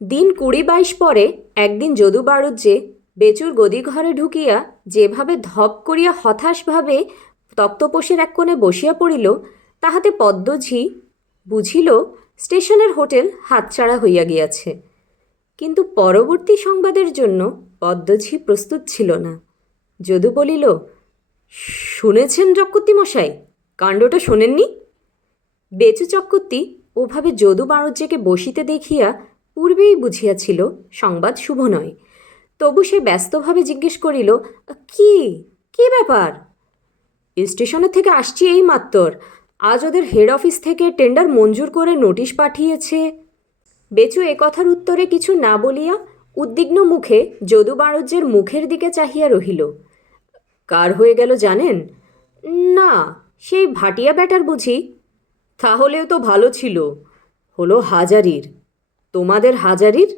দিন 20-22 পরে একদিন যদু বাড়ুজ্যে বেচুর গদি ঘরে ঢুকিয়া যেভাবে ধপ করিয়া হতাশভাবে তক্তপোষের এক কোণে বসিয়া পড়িল, তাহাতে পদ্মঝি বুঝিল স্টেশনের হোটেল হাতছাড়া হইয়া গিয়াছে। কিন্তু পরবর্তী সংবাদের জন্য পদ্মঝি প্রস্তুত ছিল না। যদু বলিল, শুনেছেন চক্রবর্তী মশাই? কাণ্ডটা শোনেননি? বেচু চক্রবর্তী ওভাবে যদু বাড়ুজ্যেকে বসিতে দেখিয়া পূর্বেই বুঝিয়াছিল সংবাদ শুভ নয়। তবু সে ব্যস্তভাবে জিজ্ঞেস করিল, কি কি ব্যাপার? স্টেশনের থেকে আসছি এই মাত্র। আজ ওদের হেড অফিস থেকে টেন্ডার মঞ্জুর করে নোটিশ পাঠিয়েছে। বেচু এ কথার উত্তরে কিছু না বলিয়া উদ্বিগ্ন মুখে যদু বাড়ুজ্যের মুখের দিকে চাহিয়া রহিল। কার হয়ে গেল জানেন? না, সেই ভাটিয়া ব্যাটার বুঝি? তাহলেও তো ভালো ছিল। হলো হাজারির। তোমাদের হাজারির?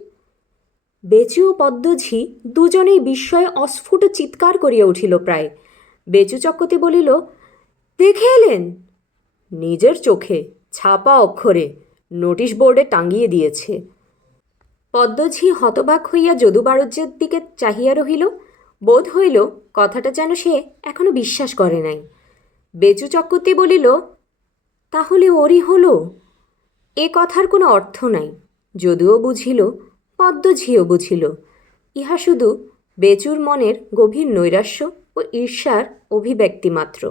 বেচু ও পদ্মঝি দুজনেই বিস্ময়ে অস্ফুট চিৎকার করিয়া উঠিল প্রায়। বেচু চক্রবর্তী বলিল, দেখে এলেন? নিজের চোখে, ছাপা অক্ষরে, নোটিশ বোর্ডে টাঙিয়ে দিয়েছে। পদ্মঝি হতবাক হইয়া যদু বাড়ুজ্যের দিকে চাহিয়া রহিল। বোধ হইল কথাটা যেন সে এখনো বিশ্বাস করে নাই। বেচু চক্রবর্তী বলিল, তাহলে ওরই হলো? এ কথার কোনো অর্থ নাই। যদিও বুঝিল, পদ্মঝিও বুঝিল, ইহা শুধু বেচুর মনের গভীর নৈরাশ্য ও ঈর্ষার অভিব্যক্তি মাত্র।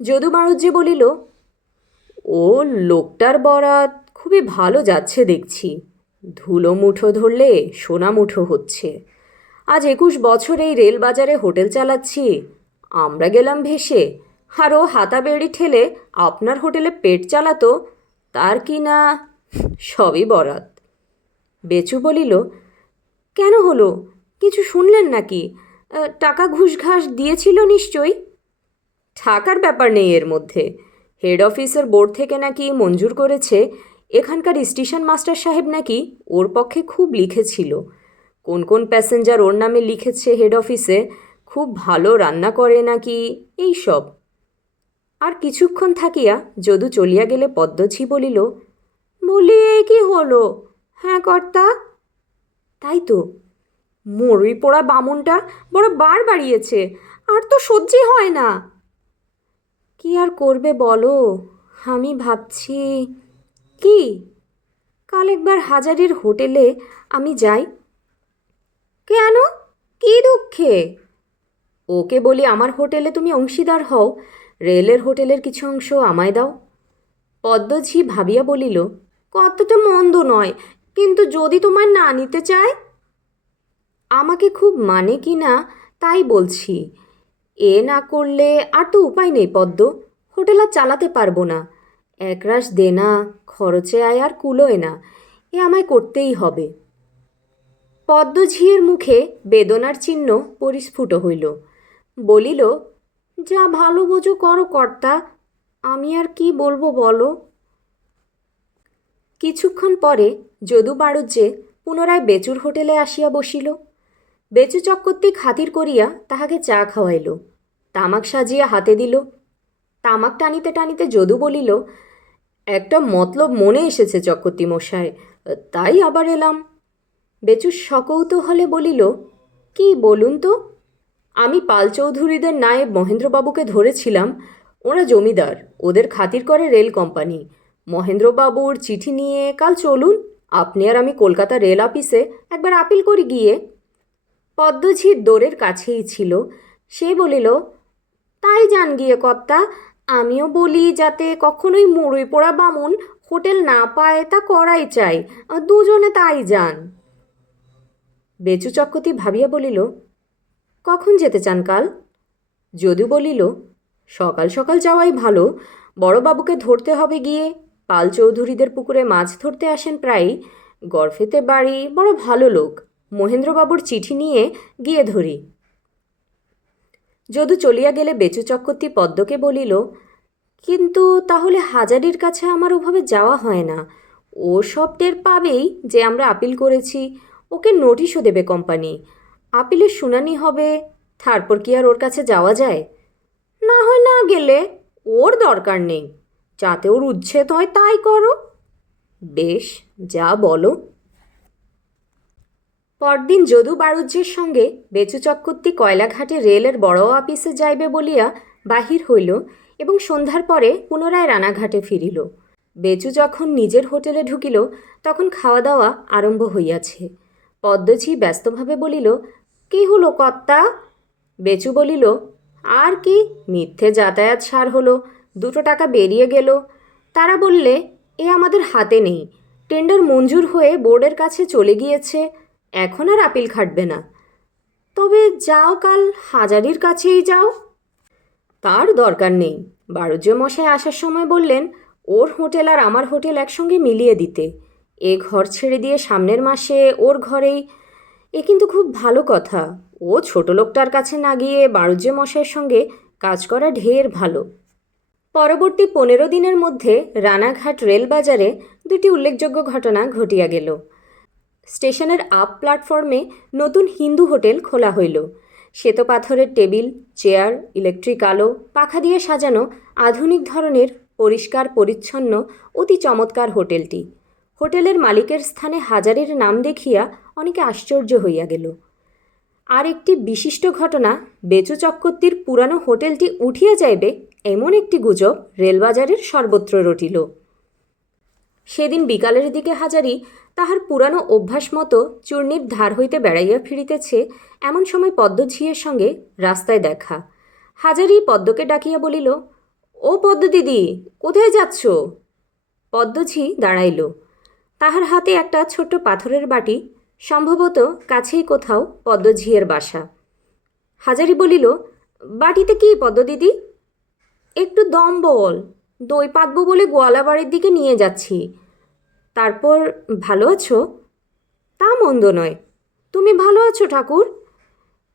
যদু বাড়ুজ্যে বলিল, ও লোকটার বরাত খুবই ভালো যাচ্ছে দেখছি। ধুলো মুঠো ধরলে সোনা মুঠো হচ্ছে। আজ 21 বছর এই রেলবাজারে হোটেল চালাচ্ছি। আমরা গেলাম ভেসে, আর ও হাতাবেড়ি ঠেলে আপনার হোটেলে পেট চালাতো, তার কি না সবই বরাত। বেচু বলিল, কেন হলো? কিছু শুনলেন নাকি? টাকা ঘুষঘাস দিয়েছিল নিশ্চয়ই? টাকার ব্যাপার নেই এর মধ্যে। হেড অফিসের বোর্ড থেকে নাকি মঞ্জুর করেছে। এখানকার স্টেশন মাস্টার সাহেব নাকি ওর পক্ষে খুব লিখেছিল। কোন কোন প্যাসেঞ্জার ওর নামে লিখেছে হেড অফিসে, খুব ভালো রান্না করে নাকি, এই সব। আর কিছুক্ষণ থাকিয়া যদু চলিয়া গেলে পদ্মঝি বলিল, বলি এ কি হলো? হ্যাঁ কর্তা? তাই তো, মরুই পোড়া বামুনটা বড় বার বাড়িয়েছে, আর তো সহ্যই হয় না। কি আর করবে বলো? আমি ভাবছি কি, কাল একবার হাজারির হোটেলে আমি যাই। কেন? কি দুঃখে? ওকে বলি আমার হোটেলে তুমি অংশীদার হও, রেলের হোটেলের কিছু অংশ আমায় দাও। পদ্মঝি ভাবিয়া বলিল, কথাটা মন্দ নয়, কিন্তু যদি তোমায় না নিতে চায়? আমাকে খুব মানে কি না তাই বলছি। এ না করলে আর তো উপায় নেই পদ্ম, হোটেল আর চালাতে পারবো না। একরাশ দেনা, খরচে আয় আর কুলোয় না, এ আমায় করতেই হবে। পদ্মঝিয়ের মুখে বেদনার চিহ্ন পরিস্ফুট হইল। বলিল, যা ভালো বোঝো করো কর্তা, আমি আর কি বলবো বলো। কিছুক্ষণ পরে যদু বাড়ুজ্যে পুনরায় বেচুর হোটেলে আসিয়া বসিল। বেচু চক্রবর্তী খাতির করিয়া তাহাকে চা খাওয়াইল, তামাক সাজিয়া হাতে দিল। তামাক টানিতে টানিতে যদু বলিল, একটা মতলব মনে এসেছে চক্রবর্তী মশাই, তাই আবার এলাম। বেচু সকৌতূহলে বলিল, কি বলুন তো? আমি পাল চৌধুরীদের নায়েব মহেন্দ্রবাবুকে ধরেছিলাম। ওরা জমিদার, ওদের খাতির করে রেল কোম্পানি। মহেন্দ্রবাবুর চিঠি নিয়ে কাল চলুন, আপনি আর আমি কলকাতা রেল অফিসে একবার আপিল করি গিয়ে। পদ্মঝির দোরের কাছেই ছিল। সে বলিল, তাই যান গিয়ে কর্তা, আমিও বলি যাতে কখনোই মুড়ি পোড়া বামুন হোটেল না পায় তা করাই চাই, দুজনে তাই যান। বেচু চক্রবর্তী ভাবিয়া বলিল, কখন যেতে চান কাল? যদু বলিল, সকাল সকাল যাওয়াই ভালো, বড়বাবুকে ধরতে হবে গিয়ে। পাল চৌধুরীদের পুকুরে মাছ ধরতে আসেন প্রায়ই, গরফেতে বাড়ি, বড় ভালো লোক। মহেন্দ্রবাবুর চিঠি নিয়ে গিয়ে ধরি। যদু চলিয়া গেলে বেচু চক্রবর্তী পদ্মকে বলিল, কিন্তু তাহলে হাজারির কাছে আমার ওভাবে যাওয়া হয় না। ও সব টের পাবেই যে আমরা আপিল করেছি, ওকে নোটিশও দেবে কোম্পানি। আপিলের শুনানি হবে, তারপর কি আর ওর কাছে যাওয়া যায়? না হয় না গেলে, ওর দরকার নেই, যাতে ওর উচ্ছেদ হয় তাই করো। বেশ, যা বলো। পরদিন যদু বাড়ুজ্যের সঙ্গে বেচু চক্রবর্তী কয়লাঘাটে রেলের বড় অফিসে যাইবে বলিয়া বাহির হইল এবং সন্ধ্যার পরে পুনরায় রানাঘাটে ফিরিল। বেচু যখন নিজের হোটেলে ঢুকিল তখন খাওয়া দাওয়া আরম্ভ হইয়াছে। পদ্মঝি ব্যস্তভাবে বলিল, কি হলো কর্তা? বেচু বলিল, আর কি, মিথ্যে যাতায়াত সার হলো, 2 টাকা বেরিয়ে গেল। তারা বললে, এ আমাদের হাতে নেই, টেন্ডার মঞ্জুর হয়ে বোর্ডের কাছে চলে গিয়েছে, এখন আর আপিল খাটবে না। তবে যাও, কাল হাজারির কাছেই যাও। তার দরকার নেই, বাড়ুজ্য মশাই আসার সময় বললেন ওর হোটেল আর আমার হোটেল একসঙ্গে মিলিয়ে দিতে। এ ঘর ছেড়ে দিয়ে সামনের মাসে ওর ঘরেই। এ কিন্তু খুব ভালো কথা। ও ছোট লোকটার কাছে না গিয়ে বাড়ুজ্য মশাইয়ের সঙ্গে কাজ করা ঢের ভালো। পরবর্তী 15 দিনের মধ্যে রানাঘাট রেলবাজারে 2টি উল্লেখযোগ্য ঘটনা ঘটিয়া গেল। স্টেশনের আপ প্ল্যাটফর্মে নতুন হিন্দু হোটেল খোলা হইল। শ্বেতপাথরের টেবিল, চেয়ার, ইলেকট্রিক আলো, পাখা দিয়ে সাজানো আধুনিক ধরনের পরিষ্কার পরিচ্ছন্ন অতি চমৎকার হোটেলটি। হোটেলের মালিকের স্থানে হাজারের নাম দেখিয়া অনেকে আশ্চর্য হইয়া গেল। আর একটি বিশিষ্ট ঘটনা, বেচু চক্রবর্তীর পুরানো হোটেলটি উঠিয়া যাইবে এমন একটি গুজব রেলবাজারের সর্বত্র রটিল। সেদিন বিকালের দিকে হাজারি তাহার পুরানো অভ্যাস মতো চূর্ণির ধার হইতে বেড়াইয়া ফিরিতেছে, এমন সময় পদ্মঝিয়ের সঙ্গে রাস্তায় দেখা। হাজারি পদ্মকে ডাকিয়া বলিল, ও পদ্ম দিদি, কোথায় যাচ্ছ? পদ্মঝি দাঁড়াইল। তাহার হাতে একটা ছোট্ট পাথরের বাটি, সম্ভবত কাছেই কোথাও পদ্মঝিয়ের বাসা। হাজারি বলিল, বাটিতে কি পদ্মদিদি? একটু দম্বল, দই পাতবো বলে গোয়ালা বাড়ির দিকে নিয়ে যাচ্ছি। তারপর, ভালো আছো? তা মন্দ নয়। তুমি ভালো আছো ঠাকুর?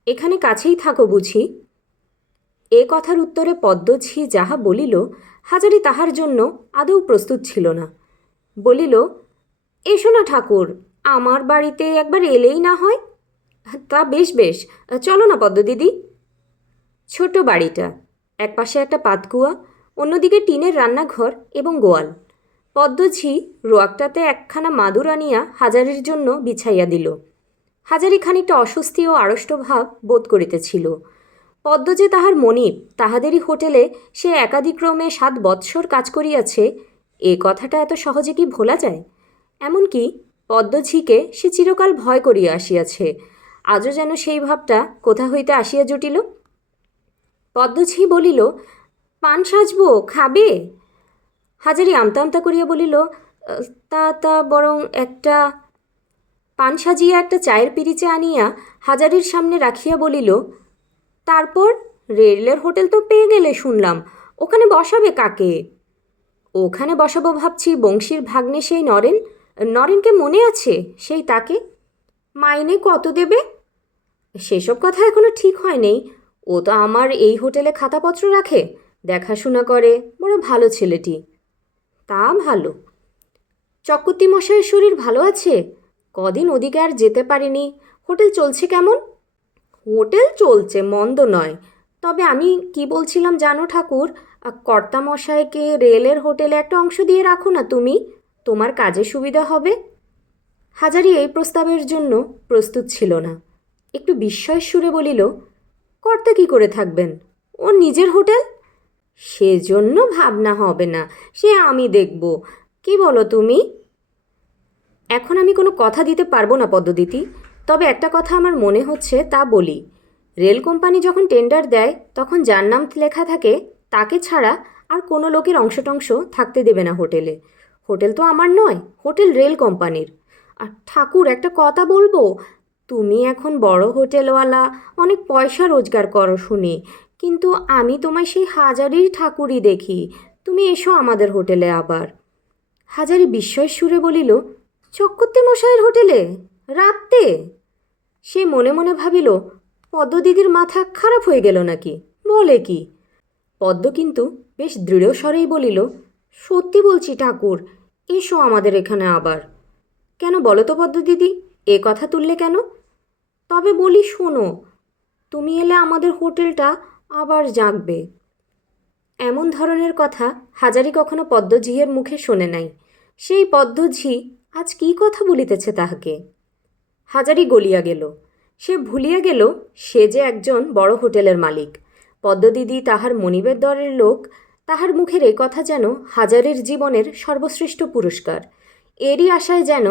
এখানে কাছেই থাকো বুঝি? এ কথার উত্তরে পদ্মঝি যাহা বলিল, হাজারি তাহার জন্য আদৌ প্রস্তুত ছিল না। বলিল, এসো না ঠাকুর, আমার বাড়িতে একবার এলেই না হয়। তা বেশ বেশ, চলো না পদ্মদিদি। ছোট বাড়িটা, একপাশে একটা পাতকুয়া, অন্যদিকে টিনের রান্নাঘর এবং গোয়াল। পদ্মঝি রোয়াকটাতে একখানা মাদুর আনিয়া হাজারির জন্য বিছাইয়া দিল। হাজারি খানিকটা অস্বস্তি ও আড়ষ্ট ভাব বোধ করিতেছিল। পদ্ম যে তাহার মনিব, তাহাদেরই হোটেলে সে একাদিক্রমে 7 বৎসর কাজ করিয়াছে, এ কথাটা এত সহজে কি ভোলা যায়? এমনকি পদ্মঝিকে সে চিরকাল ভয় করিয়া আসিয়াছে, আজও যেন সেই ভাবটা কোথা হইতে আসিয়া জুটিল। পদ্মঝি বলিল, পান সাজবো, খাবে? হাজারি আমতা আমতা করিয়া বলিল, তা তা বরং একটা। পান সাজিয়া একটা চায়ের পিরিচে আনিয়া হাজারির সামনে রাখিয়া বলিল, তারপর রেলের হোটেল তো পেয়ে গেলে শুনলাম, ওখানে বসাবে কাকে? ওখানে বসাবো ভাবছি বংশীর ভাগ্নে সেই নরেন। নরেনকে মনে আছে? সেই তাকে। মাইনে কত দেবে? সেসব কথা এখনো ঠিক হয় নেই। ও তো আমার এই হোটেলে খাতাপত্র রাখে, দেখাশোনা করে, বড় ভালো ছেলেটি। তা ভালো। চক্রবর্তী মশাইয়ের শরীর ভালো আছে? কদিন ওদিকে আর যেতে পারিনি। হোটেল চলছে কেমন? হোটেল চলছে, মন্দ নয়। তবে আমি কি বলছিলাম জানো ঠাকুর, কর্তামশাইকে রেলের হোটেলে একটা অংশ দিয়ে রাখো না তুমি, তোমার কাজে সুবিধা হবে। হাজারি এই প্রস্তাবের জন্য প্রস্তুত ছিল না। একটু বিস্ময়ের সুরে বলিল, কর্তা কি করে থাকবেন? ওর নিজের হোটেল। সেজন্য ভাবনা হবে না, সে আমি দেখব। কি বলো তুমি? এখন আমি কোনো কথা দিতে পারবো না পদ্মদিতি, তবে একটা কথা আমার মনে হচ্ছে তা বলি। রেল কোম্পানি যখন টেন্ডার দেয় তখন যার নাম লেখা থাকে তাকে ছাড়া আর কোনো লোকের অংশটংশ থাকতে দেবে না হোটেলে। হোটেল তো আমার নয়, হোটেল রেল কোম্পানির। আর ঠাকুর একটা কথা বলবো, তুমি এখন বড় হোটেলওয়ালা, অনেক পয়সা রোজগার করো শুনি, কিন্তু আমি তোমায় সেই হাজারির ঠাকুরই দেখি। তুমি এসো আমাদের হোটেলে আবার। হাজারি বিস্ময়ের সুরে বলিল, চক্রবর্তী মশাইয়ের হোটেলে রাত্রে? সে মনে মনে ভাবিল, পদ্মদিদির মাথা খারাপ হয়ে গেল নাকি, বলে কি? পদ্ম কিন্তু বেশ দৃঢ় স্বরেই বলিল, সত্যি বলছি ঠাকুর, এসো আমাদের এখানে আবার। কেন বলো তো পদ্মদিদি, এ কথা তুললে কেন? তবে বলি শোনো, তুমি এলে আমাদের হোটেলটা আবার জাগবে। এমন ধরনের কথা হাজারি কখনো পদ্মঝিয়ের মুখে শোনে নাই। সেই পদ্মঝি আজ কী কথা বলিতেছে তাহাকে। হাজারি গলিয়া গেল। সে ভুলিয়া গেল সে যে একজন বড় হোটেলের মালিক। পদ্মদিদি তাহার মনিবের দরের লোক, তাহার মুখের এ কথা যেন হাজারির জীবনের সর্বশ্রেষ্ঠ পুরস্কার। এরই আশায় যেন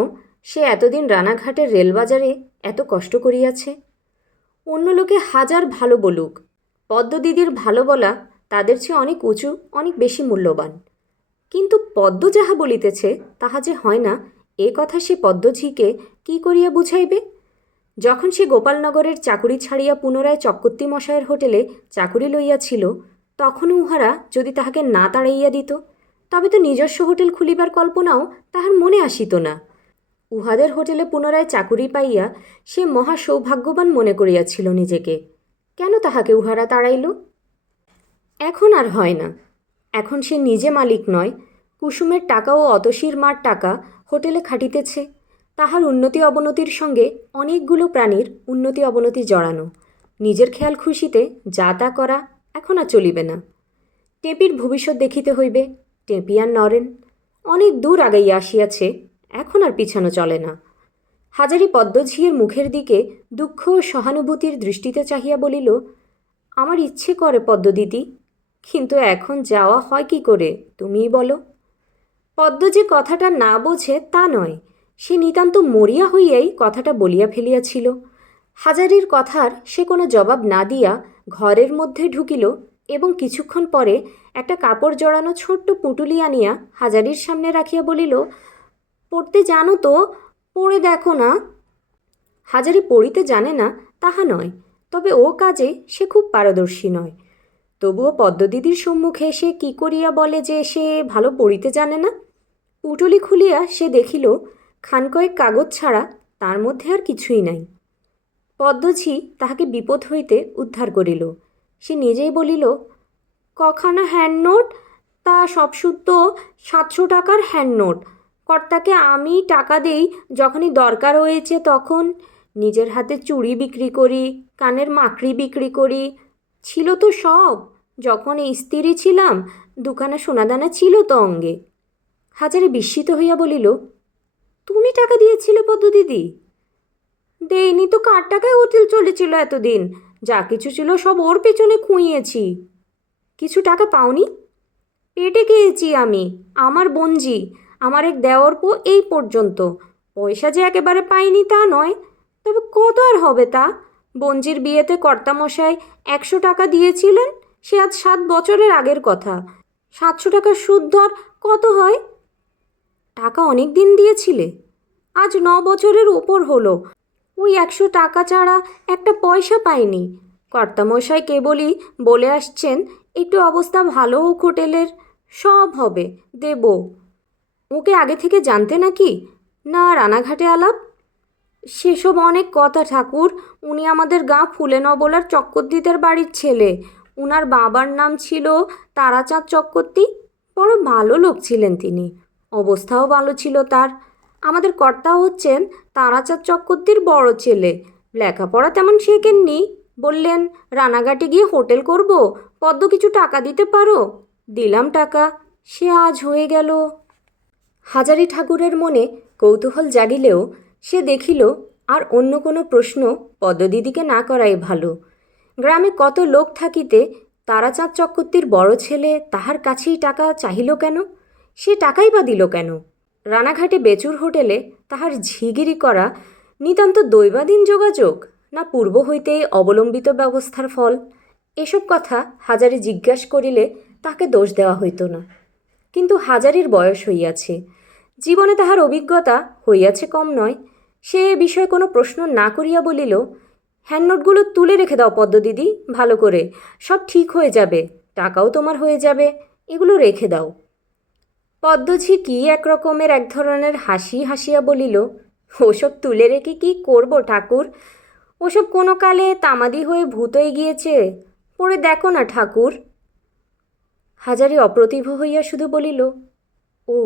সে এতদিন রানাঘাটের রেলবাজারে এত কষ্ট করিয়াছে। অন্য লোকে হাজার ভালো বলুক, পদ্মদিদির ভালো বলা তাদের চেয়ে অনেক উঁচু, অনেক বেশি মূল্যবান। কিন্তু পদ্ম যাহা বলিতেছে তাহা যে হয় না, এ কথা সে পদ্মঝিকে কি করিয়া বুঝাইবে? যখন সে গোপালনগরের চাকুরি ছাড়িয়া পুনরায় চক্রবর্তী মশায়ের হোটেলে চাকুরি লইয়াছিল, তখনও উহারা যদি তাহাকে না তাড়াইয়া দিত, তবে তো নিজস্ব হোটেল খুলিবার কল্পনাও তাহার মনে আসিত না। উহাদের হোটেলে পুনরায় চাকুরি পাইয়া সে মহা সৌভাগ্যবান মনে করিয়াছিল নিজেকে। কেন তাহাকে উহারা তাড়াইল? এখন আর হয় না। এখন সে নিজে মালিক নয়, কুসুমের টাকা ও অতসীর মার টাকা হোটেলে খাটিতেছে। তাহার উন্নতি অবনতির সঙ্গে অনেকগুলো প্রাণীর উন্নতি অবনতি জড়ানো। নিজের খেয়াল খুশিতে যা তা করা এখন আর চলিবে না। টেপির ভবিষ্যৎ দেখিতে হইবে। টেপি আর নরেন অনেক দূর আগাইয়া আসিয়াছে, এখন আর পিছানো চলে না। হাজারি পদ্মঝিয়ের মুখের দিকে দুঃখ ও সহানুভূতির দৃষ্টিতে চাহিয়া বলিল, আমার ইচ্ছে করে পদ্মদিদি, কিন্তু এখন যাওয়া হয় কি করে তুমিই বলো। পদ্ম যে কথাটা না বোঝে তা নয়, সে নিতান্ত মরিয়া হইয়াই কথাটা বলিয়া ফেলিয়াছিল। হাজারির কথার সে কোনো জবাব না দিয়া ঘরের মধ্যে ঢুকিল এবং কিছুক্ষণ পরে একটা কাপড় জড়ানো ছোট্ট পুঁটুলি আনিয়া হাজারির সামনে রাখিয়া বলিল, পড়তে জানো তো, পড়ে দেখো না। হাজারি পড়িতে জানে না তাহা নয়, তবে ও কাজে সে খুব পারদর্শী নয়। তবুও পদ্মদিদির সম্মুখে সে কি করিয়া বলে যে সে ভালো পড়িতে জানে না? পুঁটুলি খুলিয়া সে দেখিল খানকয়েক কাগজ ছাড়া তার মধ্যে আর কিছুই নাই। পদ্মঝি তাহাকে বিপদ হইতে উদ্ধার করিল। সে নিজেই বলিল, কখানা হ্যান্ড নোট, তা সব শুদ্ধ 700 টাকার হ্যান্ড নোট। কর্তাকে আমি টাকা দেই যখনই দরকার হয়েছে তখন। নিজের হাতে চুড়ি বিক্রি করি, কানের মাকড়ি বিক্রি করি, ছিল তো সব। যখন এই স্ত্রী ছিলাম, দুখানা সোনাদানা ছিল তো অঙ্গে। হাজারে বিস্মিত হইয়া বলিল, তুমি টাকা দিয়েছিলে পদ্মদিদি? দেইনি তো, কার টাকায় হোটেল চলেছিল এতদিন? যা কিছু ছিল সব ওর পেছনে খুঁইয়েছি। কিছু টাকা পাওনি? পেটে খেয়েছি আমি, আমার বঞ্জি, আমার এক দেওর পো এই পর্যন্ত। পয়সা যে একেবারে পাইনি তা নয়, তবে কত আর হবে তা? বঞ্জির বিয়েতে কর্তামশাই 100 টাকা দিয়েছিলেন, সে আজ 7 বছরের আগের কথা। 700 টাকার সুদ ধর কত হয়? টাকা অনেক দিন দিয়েছিলে? আজ 9 বছরের ওপর হলো। ওই 100 টাকা ছাড়া একটা পয়সা পাইনি। কর্তামশাই কেবলই বলে আসছেন, একটু অবস্থা ভালো হোক হোটেলের, সব হবে, দেব। ওকে আগে থেকে জানতে নাকি, না রানাঘাটে আলাপ? সেসব অনেক কথা ঠাকুর। উনি আমাদের গাঁ ফুলে নবলার চক্রবর্তীদের বাড়ির ছেলে। উনার বাবার নাম ছিল তারাচাঁদ চক্রবর্তী। বড় ভালো লোক ছিলেন তিনি, অবস্থাও ভালো ছিল তার। আমাদের কর্তা হচ্ছেন তারাচাঁদ চক্রবর্তীর বড় ছেলে। লেখাপড়া তেমন শেখেননি। বললেন রানাঘাটে গিয়ে হোটেল করব, পদ্ম কিছু টাকা দিতে পারো। দিলাম টাকা, সে আজ হয়ে গেল। হাজারি ঠাকুরের মনে কৌতূহল জাগিলেও সে দেখিল আর অন্য কোনো প্রশ্ন পদ্মদিদিকে না করাই ভালো। গ্রামে কত লোক থাকিতে তারাচাঁদ চক্রবর্তীর বড় ছেলে তাহার কাছেই টাকা চাহিল কেন? সে টাকাই বা দিল কেন? রানাঘাটে বেচুর হোটেলে তাহার ঝিগিরি করা নিতান্ত দৈবাধীন যোগাযোগ, না পূর্ব হইতেই অবলম্বিত ব্যবস্থার ফল? এসব কথা হাজারি জিজ্ঞাসা করিলে তাকে দোষ দেওয়া হইত না। কিন্তু হাজারির বয়স হইয়াছে, জীবনে তাহার অভিজ্ঞতা হইয়াছে কম নয়। সে বিষয়ে কোনো প্রশ্ন না করিয়া বলিল, হ্যান্ডনোটগুলো তুলে রেখে দাও পদ্মদিদি, ভালো করে। সব ঠিক হয়ে যাবে, টাকাও তোমার হয়ে যাবে, এগুলো রেখে দাও। পদ্মঝি কি একরকমের এক ধরনের হাসি হাসিয়া বলিল, ওসব তুলে রেখে কি করব ঠাকুর? ওসব কোনো কালে তামাদি হয়ে ভূত হয়ে গিয়েছে, পড়ে দেখো না ঠাকুর। হাজারি অপ্রতিভ হইয়া শুধু বলিল, ও,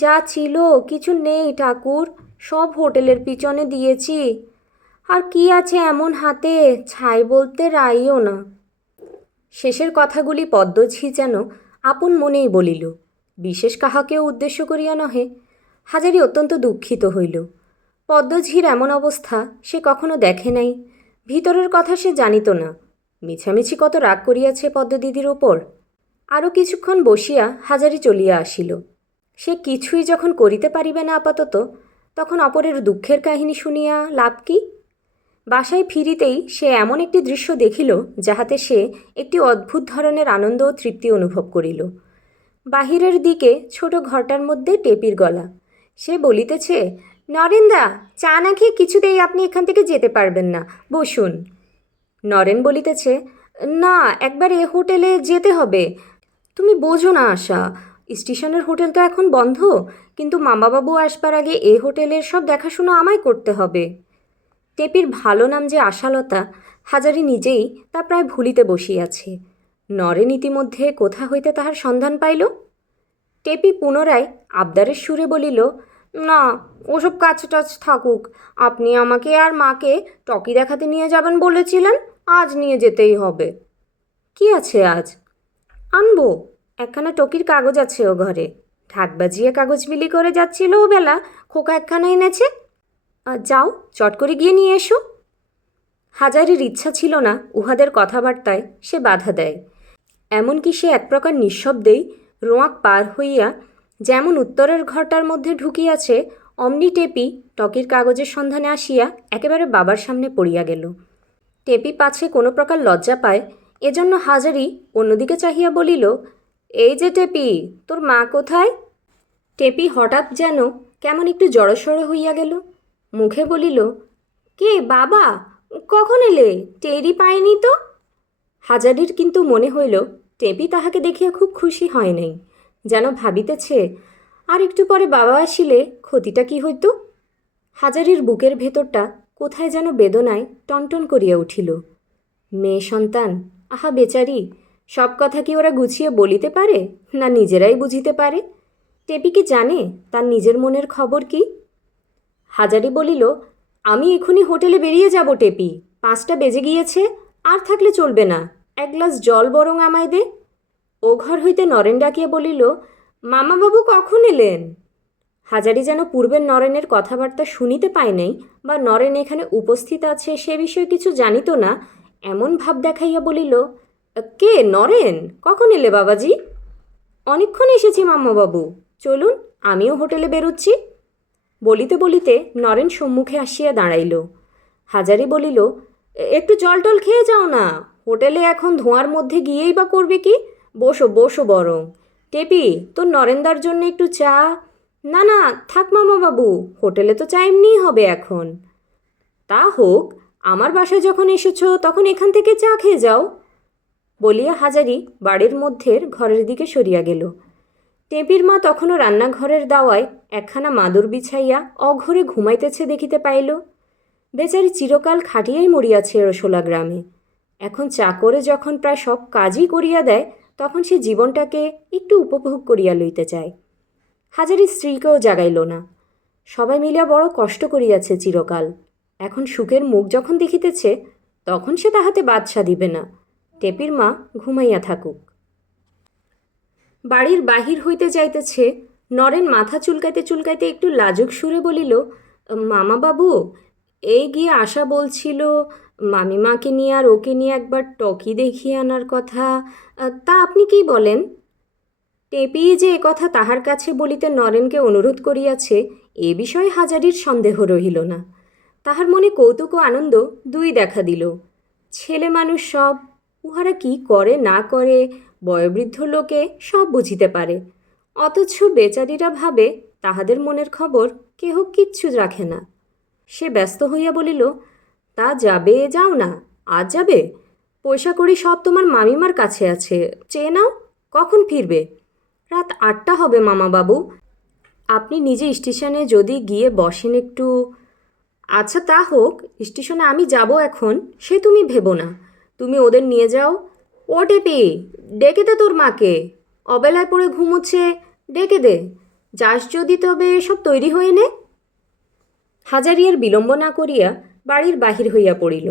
যা ছিল কিছু নেই ঠাকুর, সব হোটেলের পিছনে দিয়েছি। আর কি আছে এমন হাতে, ছাই বলতে রাইও না। শেষের কথাগুলি পদ্মঝি যেন আপন মনেই বলিল, বিশেষ কাহাকেও উদ্দেশ্য করিয়া নহে। হাজারি অত্যন্ত দুঃখিত হইল। পদ্মঝির এমন অবস্থা সে কখনো দেখে নাই। ভিতরের কথা সে জানিত না। মিছামিছি কত রাগ করিয়াছে পদ্মদিদির ওপর। আরও কিছুক্ষণ বসিয়া হাজারি চলিয়া আসিল। সে কিছুই যখন করিতে পারিবে না আপাতত, তখন অপরের দুঃখের কাহিনী শুনিয়া লাভ কি? বাসায় ফিরিতেই সে এমন একটি দৃশ্য দেখিল যাহাতে সে একটি অদ্ভুত ধরনের আনন্দ ও তৃপ্তি অনুভব করিল। বাহিরের দিকে ছোট ঘরটার মধ্যে টেপির গলা। সে বলিতেছে, নরেনদা, চা না খেয়ে কিছুতেই আপনি এখান থেকে যেতে পারবেন না, বসুন। নরেন বলিতেছে, না, একবার এ হোটেলে যেতে হবে। তুমি বোঝো না আশা, স্টেশনের হোটেল তো এখন বন্ধ, কিন্তু মামাবাবু আসবার আগে এ হোটেলের সব দেখাশোনা আমায় করতে হবে। টেপির ভালো নাম যে আশালতা, হাজারি নিজেই তা প্রায় ভুলিতে বসিয়াছে। নরেন ইতিমধ্যে কোথা হইতে তাহার সন্ধান পাইল। টেপি পুনরায় আবদারের সুরে বলিল, না, ওসব কাজ টাজ থাকুক। আপনি আমাকে আর মাকে টকি দেখাতে নিয়ে যাবেন বলেছিলেন, আজ নিয়ে যেতেই হবে। কি আছে আজ? আনবো, একখানা টকির কাগজ আছে ও ঘরে। ঢাক বাজিয়ে কাগজ বিলি করে যাচ্ছিল ও বেলা খোকা একখানা এনেছে। যাও, চট করে গিয়ে নিয়ে এসো। হাজারির ইচ্ছা ছিল না উহাদের কথাবার্তায় সে বাধা দেয়। এমনকি সে এক প্রকার নিঃশব্দেই রোঁয়াক পার হইয়া যেমন উত্তরের ঘরটার মধ্যে ঢুকিয়াছে, অমনি টেপি টকির কাগজের সন্ধানে আসিয়া একেবারে বাবার সামনে পড়িয়া গেল। টেপি পাছে কোনো প্রকার লজ্জা পায়, এজন্য হাজারি অন্যদিকে চাহিয়া বলিল, এই যে টেপি, তোর মা কোথায়? টেপি হঠাৎ যেন কেমন একটু জড়সড় হইয়া গেল। মুখে বলিল, কে বাবা, কখন এলে? টেরই পায়নি তো। হাজারির কিন্তু মনে হইল টেপি তাহাকে দেখিয়া খুব খুশি হয় নাই, যেন ভাবিতেছে, আর একটু পরে বাবা আসিলে ক্ষতিটা কি হইত। হাজারির বুকের ভেতরটা কোথায় যেন বেদনায় টনটন করিয়া উঠিল। মেয়ে সন্তান, আহা বেচারি, সব কথা কি ওরা গুছিয়ে বলিতে পারে, না নিজেরাই বুঝিতে পারে? টেপি কি জানে তার নিজের মনের খবর কি? হাজারি বলিল, আমি এখনই হোটেলে বেরিয়ে যাব টেপি, 5টা বেজে গিয়েছে, আর থাকলে চলবে না, এক গ্লাস জল বরং আমায় দে। ও ঘর হইতে নরেন ডাকিয়া বলিল, মামাবাবু কখন এলেন? হাজারি যেন পূর্বের নরেনের কথাবার্তা শুনিতে পায় নাই, বা নরেন এখানে উপস্থিত আছে সে বিষয়ে কিছু জানিত না, এমন ভাব দেখাইয়া বলিল, কে নরেন? কখন এলে বাবাজি? অনেকক্ষণ এসেছি মামাবাবু, চলুন, আমিও হোটেলে বেরোচ্ছি। বলিতে বলিতে নরেন সম্মুখে আসিয়া দাঁড়াইল। হাজারি বলিল, একটু জল টল খেয়ে যাও না, হোটেলে এখন ধোঁয়ার মধ্যে গিয়েই বা করবে কি? বসো বসো বরং। টেপি, তোর নরেনদার জন্য একটু চা। না না, থাক মামাবাবু, হোটেলে তো চা এমনিই হবে এখন। তা হোক, আমার বাসায় যখন এসেছ তখন এখান থেকে চা খেয়ে যাও, বলিয়া হাজারি বাড়ির মধ্যের ঘরের দিকে সরিয়া গেল। টেপির মা তখনও রান্নাঘরের দাওয়ায় একখানা মাদুর বিছাইয়া অঘরে ঘুমাইতেছে দেখিতে পাইল। বেচারি চিরকাল খাটিয়াই মরিয়াছে রসোলা গ্রামে। এখন চা করে যখন প্রায় সব কাজই করিয়া দেয়, তখন সে জীবনটাকে একটু উপভোগ করিয়া লইতে চায়। হাজারি স্ত্রীকেও জাগাইল না। সবাই মিলিয়া বড় কষ্ট করিয়াছে চিরকাল। এখন সুখের মুখ যখন দেখিতেছে, তখন সে তাহাতে বাদশা দিবে না। টেপির মা ঘুমাইয়া থাকুক। বাড়ির বাহির হইতে যাইতেছে, নরেন মাথা চুলকাইতে চুলকাইতে একটু লাজুক সুরে বলিল, মামা বাবু, এই গিয়ে আশা বলছিল মামিমাকে নিয়ে আর ওকে নিয়ে একবার টকি দেখিয়ে আনার কথা। তা আপনি কি বলেন? টেপি যে একথা তাহার কাছে বলিতে নরেনকে অনুরোধ করিয়াছে, এ বিষয়ে হাজারির সন্দেহ রহিল না। তাহার মনে কৌতুক ও আনন্দ দুই দেখা দিল। ছেলে মানুষ সব, উহারা কি করে না করে বয়োবৃদ্ধ লোকে সব বুঝিতে পারে। অথচ বেচারীরা ভাবে তাহাদের মনের খবর কেহ কিচ্ছু রাখে না। সে ব্যস্ত হইয়া বলিল, তা যাবে, যাও না। আজ যাবে? পয়সা কড়ি সব তোমার মামিমার কাছে আছে, চেয়ে নাও। কখন ফিরবে? রাত 8টা হবে মামাবাবু। আপনি নিজে স্টেশনে যদি গিয়ে বসেন একটু। আচ্ছা তা হোক, স্টেশনে আমি যাব এখন, সে তুমি ভেবো না। তুমি ওদের নিয়ে যাও। ও টেপি, ডেকে দে তোর মাকে। অবেলায় পড়ে ঘুমোচ্ছে, ডেকে দে। যাস যদি তবে সব তৈরি হয়ে নে। হাজারিয়ার বিলম্ব না করিয়া বাড়ির বাহির হইয়া পড়িল।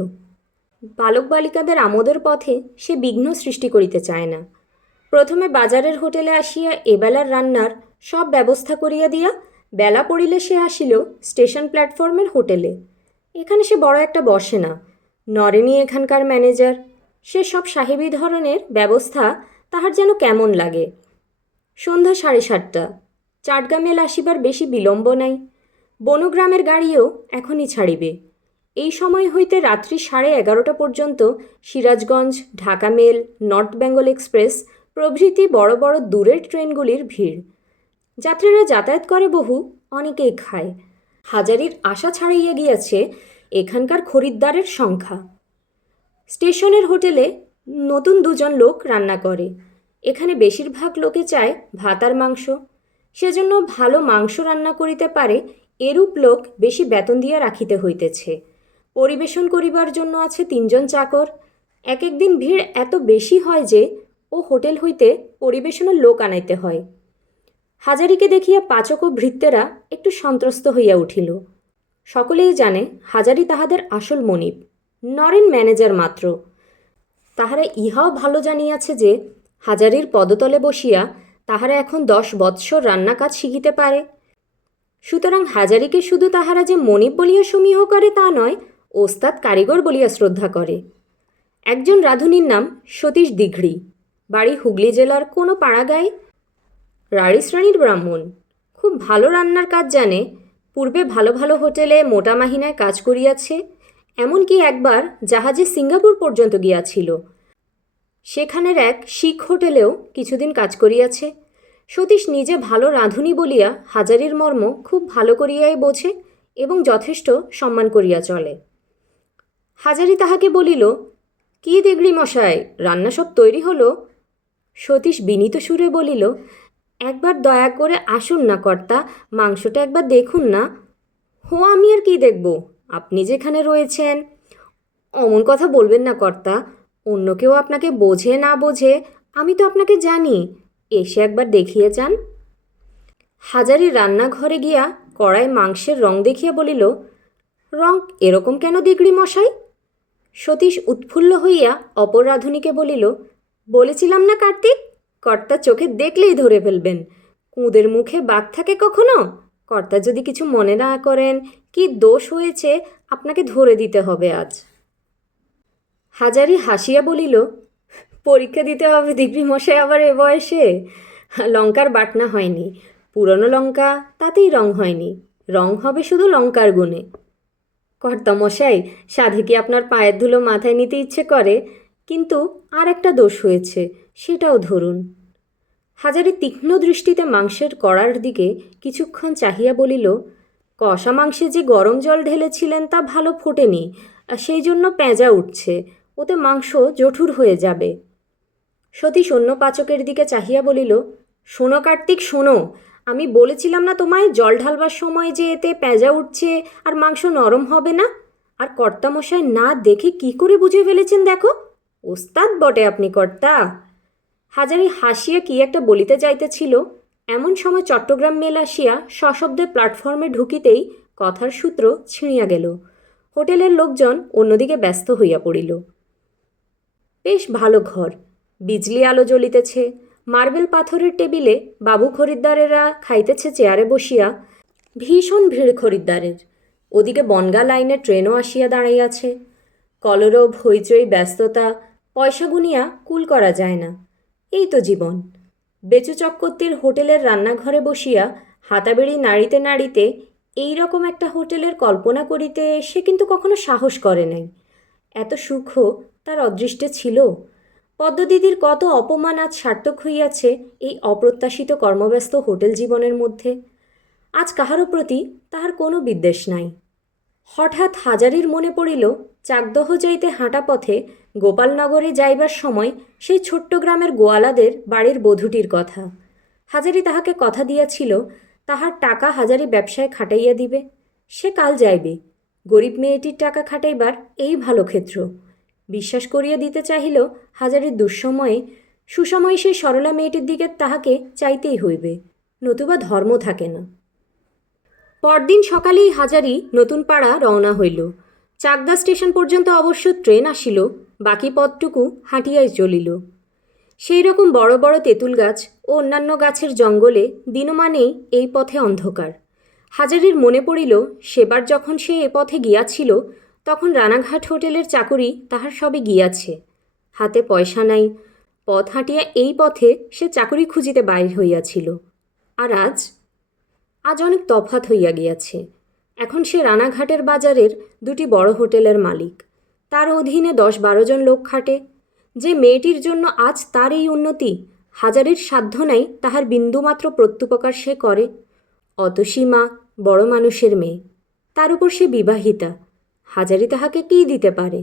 বালক বালিকাদের আমোদের পথে সে বিঘ্ন সৃষ্টি করিতে চায় না। প্রথমে বাজারের হোটেলে আসিয়া এবেলার রান্নার সব ব্যবস্থা করিয়া দিয়া বেলা পড়িলে সে আসিল স্টেশন প্ল্যাটফর্মের হোটেলে। এখানে সে বড় একটা বসে না। নরেনই এখানকার ম্যানেজার। সে সব সাহেবী ধরনের ব্যবস্থা তাহার যেন কেমন লাগে। সন্ধ্যা 7:30। চাটগামেল আসিবার বেশি বিলম্ব নাই। বনগ্রামের গাড়িও এখনই ছাড়িবে। এই সময় হইতে রাত্রি 11:30 পর্যন্ত Sirajganj, Dhaka mail, north Bengal express প্রভৃতি বড় বড় দূরের ট্রেনগুলির ভিড়। যাত্রীরা যাতায়াত করে বহু, অনেকেই খায়। হাজারির আশা ছাড়াইয়া গিয়াছে এখানকার খরিদ্দারের সংখ্যা। স্টেশনের হোটেলে নতুন 2জন লোক রান্না করে। এখানে বেশিরভাগ লোকে চায় ভাত আর মাংস। সেজন্য ভালো মাংস রান্না করিতে পারে এরূপ লোক বেশি বেতন দিয়া রাখিতে হইতেছে। পরিবেশন করিবার জন্য আছে 3জন চাকর। এক একদিন ভিড় এত বেশি হয় যে ও হোটেল হইতে পরিবেশনের লোক আনাইতে হয়। হাজারিকে দেখিয়া পাচক ও ভৃত্যেরা একটু সন্ত্রস্ত হইয়া উঠিল। সকলেই জানে হাজারি তাহাদের আসল মনিব, নরেন ম্যানেজার মাত্র। তাহারা ইহাও ভালো জানিয়াছে যে হাজারির পদতলে বসিয়া তাহারা এখন 10 বৎসর রান্না কাজ শিখিতে পারে। সুতরাং হাজারিকে শুধু তাহারা যে মনিব বলিয়া সমীহ করে তা নয়, ওস্তাদ কারিগর বলিয়া শ্রদ্ধা করে। একজন রাঁধুনির নাম সতীশ দিঘড়ি, বাড়ি হুগলি জেলার কোনো পাড়াগাঁয়ে। রাঢ়ী শ্রেণীর ব্রাহ্মণ, খুব ভালো রান্নার কাজ জানে। পূর্বে ভালো ভালো হোটেলে মোটা মাহিনায় কাজ করিয়াছে। এমনকি একবার জাহাজে সিঙ্গাপুর পর্যন্ত গিয়াছিল। সেখানের এক শিখ হোটেলেও কিছুদিন কাজ করিয়াছে। সতীশ নিজে ভালো রাঁধুনি বলিয়া হাজারির মর্ম খুব ভালো করিয়াই বোঝে এবং যথেষ্ট সম্মান করিয়া চলে। হাজারি তাহাকে বলিল, কি দিগড়ি মশাই, রান্না সব তৈরি হলো? সতীশ বিনীত সুরে বলিল, একবার দয়া করে আসুন না কর্তা, মাংসটা একবার দেখুন না। হো, আমি আর কি দেখব, আপনি যেখানে রয়েছেন। অমন কথা বলবেন না কর্তা, অন্য কেউ আপনাকে বোঝে না বোঝে, আমি তো আপনাকে জানি। এসে একবার দেখিয়ে যান। হাজারি রান্নাঘরে গিয়া কড়াই মাংসের রং দেখিয়া বলিল, রং এরকম কেন দিগড়ি মশাই? সতীশ উৎফুল্ল হইয়া অপর রাঁধুনিকে বলিল, বলেছিলাম না কার্তিক, কর্তা চোখে দেখলেই ধরে ফেলবেন। কুঁদের মুখে বাঘ থাকে কখনো? কর্তা যদি কিছু মনে না করেন, কি দোষ হয়েছে আপনাকে ধরে দিতে হবে আজ। হাজারি হাসিয়া বলিল, পরীক্ষা দিতে হবে দিগড়ি মশাই আবার এ বয়সে? লঙ্কার বাটনা হয়নি, পুরনো লঙ্কা, তাতেই রং হয়নি, রং হবে শুধু লঙ্কার গুণে। কর্তা মশাই, সাধে কি আপনার পায়ের ধুলো মাথায় নিতে ইচ্ছে করে? কিন্তু আর একটা দোষ হয়েছে, সেটাও ধরুন। হাজারি তীক্ষ্ণ দৃষ্টিতে মাংসের কড়ার দিকে কিছুক্ষণ চাহিয়া বলিল, কষা মাংসে যে গরম জল ঢেলেছিলেন তা ভালো ফোটেনি, সেই জন্য পেঁজা উঠছে, ওতে মাংস জঠুর হয়ে যাবে। সতীশ অন্য পাচকের দিকে চাহিয়া বলিল, শোনো কার্তিক, শোনো, আমি বলেছিলাম না তোমায় জল ঢালবার সময় যে এতে পেঁজা উঠছে আর মাংস নরম হবে না? আর কর্তামশাই না দেখে কি করে বুঝে ফেলেছেন দেখো। ওস্তাদ বটে আপনি কর্তা। হাজারি হাসিয়া কি একটা বলিতে যাইতেছিল, এমন সময় চট্টগ্রাম মেল আসিয়া সশব্দে প্ল্যাটফর্মে ঢুকিতেই কথার সূত্র ছিঁড়িয়া গেল। হোটেলের লোকজন অন্যদিকে ব্যস্ত হইয়া পড়িল। বেশ ভালো ঘর, বিজলি আলো জ্বলিতেছে, মার্বেল পাথরের টেবিলে বাবু খরিদ্দারেরা খাইতেছে চেয়ারে বসিয়া। ভীষণ ভিড় খরিদ্দারের। ওদিকে বনগা লাইনে ট্রেনও আসিয়া দাঁড়াইয়াছে। কলরব, হইচই, ব্যস্ততা, পয়সা গুনিয়া কুল করা যায় না। এই তো জীবন। বেচু চক্রবর্তীর হোটেলের রান্নাঘরে বসিয়া হাতাবেড়ি নাড়িতে নাড়িতে এই রকম একটা হোটেলের কল্পনা করিতে সে কিন্তু কখনো সাহস করে নাই। এত সুখও তার অদৃষ্টে ছিল। পদ্মদিদির কত অপমান আজ সার্থক হইয়াছে এই অপ্রত্যাশিত কর্মব্যস্ত হোটেল জীবনের মধ্যে। আজ কাহারও প্রতি তাহার কোনো বিদ্বেষ নাই। হঠাৎ হাজারির মনে পড়িল চাকদহ যাইতে হাঁটা পথে গোপালনগরে যাইবার সময় সেই ছোট্ট গ্রামের গোয়ালাদের বাড়ির বধূটির কথা। হাজারি তাহাকে কথা দিয়াছিল তাহার টাকা হাজারি ব্যবসায় খাটাইয়া দিবে। সে কাল যাইবে। গরিব মেয়েটির টাকা খাটাইবার এই ভালো ক্ষেত্র। বিশ্বাস করিয়া দিতে চাহিল হাজারির দুঃসময়ে সুসময়ে সেই সরলা মেয়েটির দিকে তাহাকে চাইতেই হইবে, নতুবা ধর্ম থাকে না। পরদিন সকালেই হাজারি নতুন পাড়া রওনা হইল। চাকদা স্টেশন পর্যন্ত অবশ্য ট্রেন আসিল, বাকি পথটুকু হাঁটিয়াই চলিল। সেই রকম বড় বড় তেঁতুল গাছ ও অন্যান্য গাছের জঙ্গলে দিনমানেই এই পথে অন্ধকার। হাজারির মনে পড়িল সেবার যখন সে এ পথে গিয়াছিল তখন রানাঘাট হোটেলের চাকুরি তাহার সবে গিয়াছে। হাতে পয়সা নাই, পথ হাঁটিয়া এই পথে সে চাকুরি খুঁজিতে বাইর হইয়াছিল। আর আজ অনেক তফাত হইয়া গিয়াছে। এখন সে রানাঘাটের বাজারের দুটি বড় হোটেলের মালিক। তার অধীনে 10-12 জন লোক খাটে। যে মেয়েটির জন্য আজ তার এই উন্নতি, হাজারির সাধ্য নাই তাহার বিন্দুমাত্র প্রত্যুপকার সে করে। অতসীমা বড় মানুষের মেয়ে, তার উপর সে বিবাহিতা। হাজারি তাহাকে কী দিতে পারে?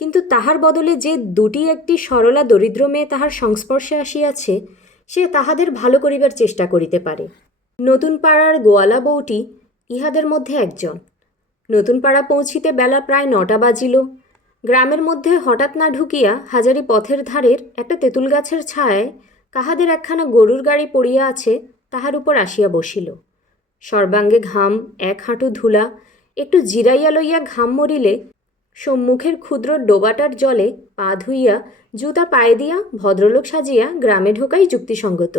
কিন্তু তাহার বদলে যে দুটি একটি সরলা দরিদ্র মেয়ে তাহার সংস্পর্শে আসিয়াছে, সে তাহাদের ভালো করিবার চেষ্টা করিতে পারে। নতুন পাড়ার গোয়ালা বউটি ইহাদের মধ্যে একজন। নতুন পাড়া পৌঁছিতে বেলা প্রায় 9টা বাজিল। গ্রামের মধ্যে হঠাৎ না ঢুকিয়া হাজারি পথের ধারের একটা তেঁতুল গাছের ছায়ায় কাহাদের একখানা গরুর গাড়ি পড়িয়া আছে তাহার উপর আসিয়া বসিল। সর্বাঙ্গে ঘাম, 1 হাঁটু ধুলা। একটু জিরাইয়া লইয়া ঘাম মরিলে সম্মুখের ক্ষুদ্র ডোবাটার জলে পা ধুইয়া জুতা পায়ে দিয়া ভদ্রলোক সাজিয়া গ্রামে ঢোকাই যুক্তিসঙ্গত।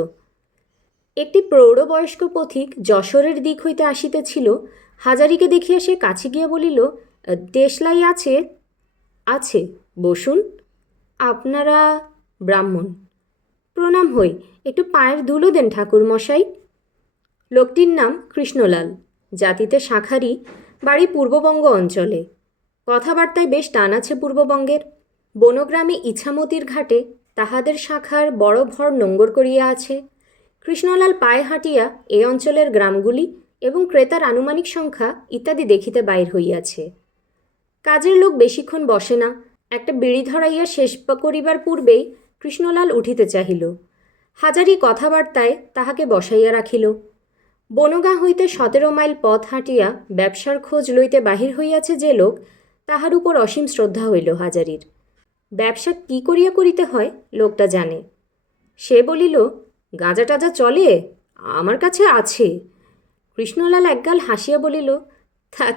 একটি প্রৌঢ়বয়স্ক পথিক যশোরের দিক হইতে আসিতেছিল। হাজারিকে দেখিয়া সে কাছে গিয়া বলিল, দেশলাই আছে? আছে, বসুন। আপনারা? ব্রাহ্মণ। প্রণাম হই, একটু পায়ের ধুলো দেন ঠাকুর মশাই। লোকটির নাম কৃষ্ণলাল, জাতিতে শাঁখারি, বাড়ি পূর্ববঙ্গ অঞ্চলে। কথাবার্তায় বেশ টান আছে পূর্ববঙ্গের। বনগ্রামে ইছামতির ঘাটে তাহাদের শাখার বড় ভর নোঙ্গর করিয়া আছে। কৃষ্ণলাল পায়ে হাঁটিয়া এ অঞ্চলের গ্রামগুলি এবং ক্রেতার আনুমানিক সংখ্যা ইত্যাদি দেখিতে বাইর হইয়াছে। কাজের লোক বেশিক্ষণ বসে না। একটা বিড়ি ধরাইয়া শেষ করিবার পূর্বেই কৃষ্ণলাল উঠিতে চাহিল। হাজারি কথাবার্তায় তাহাকে বসাইয়া রাখিল। বনগাঁ হইতে 17 মাইল পথ হাঁটিয়া ব্যবসার খোঁজ লইতে বাহির হইয়াছে যে লোক, তাহার উপর অসীম শ্রদ্ধা হইল হাজারির। ব্যবসা কি করিয়া করিতে হয় লোকটা জানে। সে বলিল, গাঁজা টাজা চলে? আমার কাছে আছে। কৃষ্ণলাল একগাল হাসিয়া বলিল,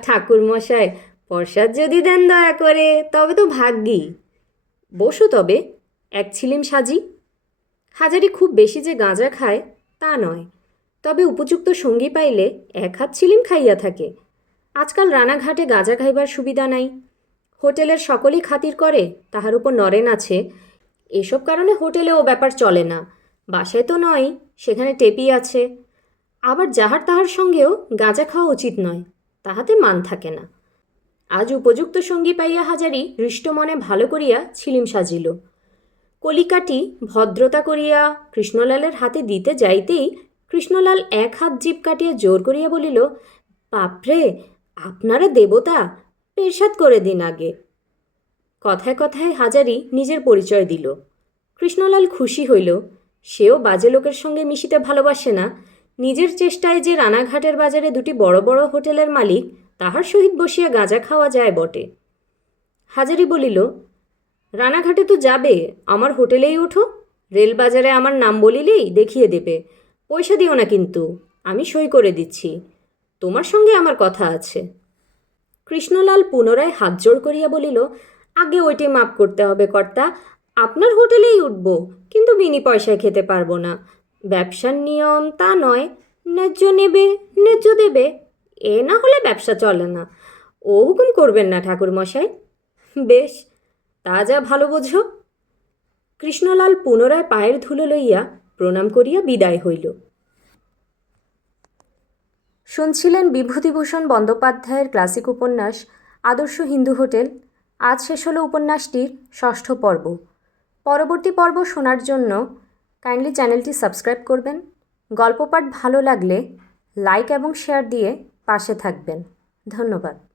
ঠাকুর মশাই, প্রসাদ যদি দেন দয়া করে তবে তো ভাগ্যি। বসো তবে, এক ছিলিম সাজি। হাজারি খুব বেশি যে গাঁজা খায় তা নয়, তবে উপযুক্ত সঙ্গী পাইলে 1 হাত ছিলিম খাইয়া থাকে। আজকাল রানাঘাটে গাঁজা খাইবার সুবিধা নাই। হোটেলের সকলেই খাতির করে, তাহার উপর নরেন আছে। এসব কারণে হোটেলে ও ব্যাপার চলে না। বাসায় তো নয়, সেখানে টেপি আছে। আবার যাহার তাহার সঙ্গেও গাঁজা খাওয়া উচিত নয়, তাহাতে মান থাকে না। আজ উপযুক্ত সঙ্গী পাইয়া হাজারি হৃষ্ট মনে ভালো করিয়া ছিলিম সাজিল। কলিকাটি ভদ্রতা করিয়া কৃষ্ণলালের হাতে দিতে যাইতেই কৃষ্ণলাল 1 হাত জিভ কাটিয়া জোর করিয়া বলিল, বাপরে, আপনারা দেবতা, পেশাদ করে দিন আগে। কথায় কথায় হাজারি নিজের পরিচয় দিল। কৃষ্ণলাল খুশি হইল। সেও বাজে লোকের সঙ্গে মিশিতে ভালোবাসে না। নিজের চেষ্টায় যে রানাঘাটের বাজারে দুটি বড় বড় হোটেলের মালিক, তাহার সহিত বসিয়া গাঁজা খাওয়া যায় বটে। হাজারি বলিল, রানাঘাটে তো যাবে, আমার হোটেলেই ওঠো। রেলবাজারে আমার নাম বলিলেই দেখিয়ে দেবে। পয়সা দিও না কিন্তু, আমি সই করে দিচ্ছি, তোমার সঙ্গে আমার কথা আছে। কৃষ্ণলাল পুনরায় হাত জোড় করিয়া বলিল, আগে ওইটি মাপ করতে হবে কর্তা, আপনার হোটেলেই উঠব, কিন্তু বিনি পয়সায় খেতে পারবো না। ব্যবসার নিয়ম তা নয়, ন্যায্য নেবে ন্যায্য দেবে, এ না হলে ব্যবসা চলে না। ও হুকুম করবেন না ঠাকুরমশাই। বেশ, তা যা ভালো বোঝো। কৃষ্ণলাল পুনরায় পায়ের ধুলো লইয়া প্রণাম করিয়া বিদায় হইল। শুনছিলেন বিভূতিভূষণ বন্দ্যোপাধ্যায়ের ক্লাসিক উপন্যাস আদর্শ হিন্দু হোটেল। আজ শেষ হলো উপন্যাসটির 6ঠ পর্ব। পরবর্তী পর্ব শোনার জন্য কাইন্ডলি চ্যানেলটি সাবস্ক্রাইব করবেন। গল্প পাঠ ভালো লাগলে লাইক এবং শেয়ার দিয়ে পাশে থাকবেন। ধন্যবাদ।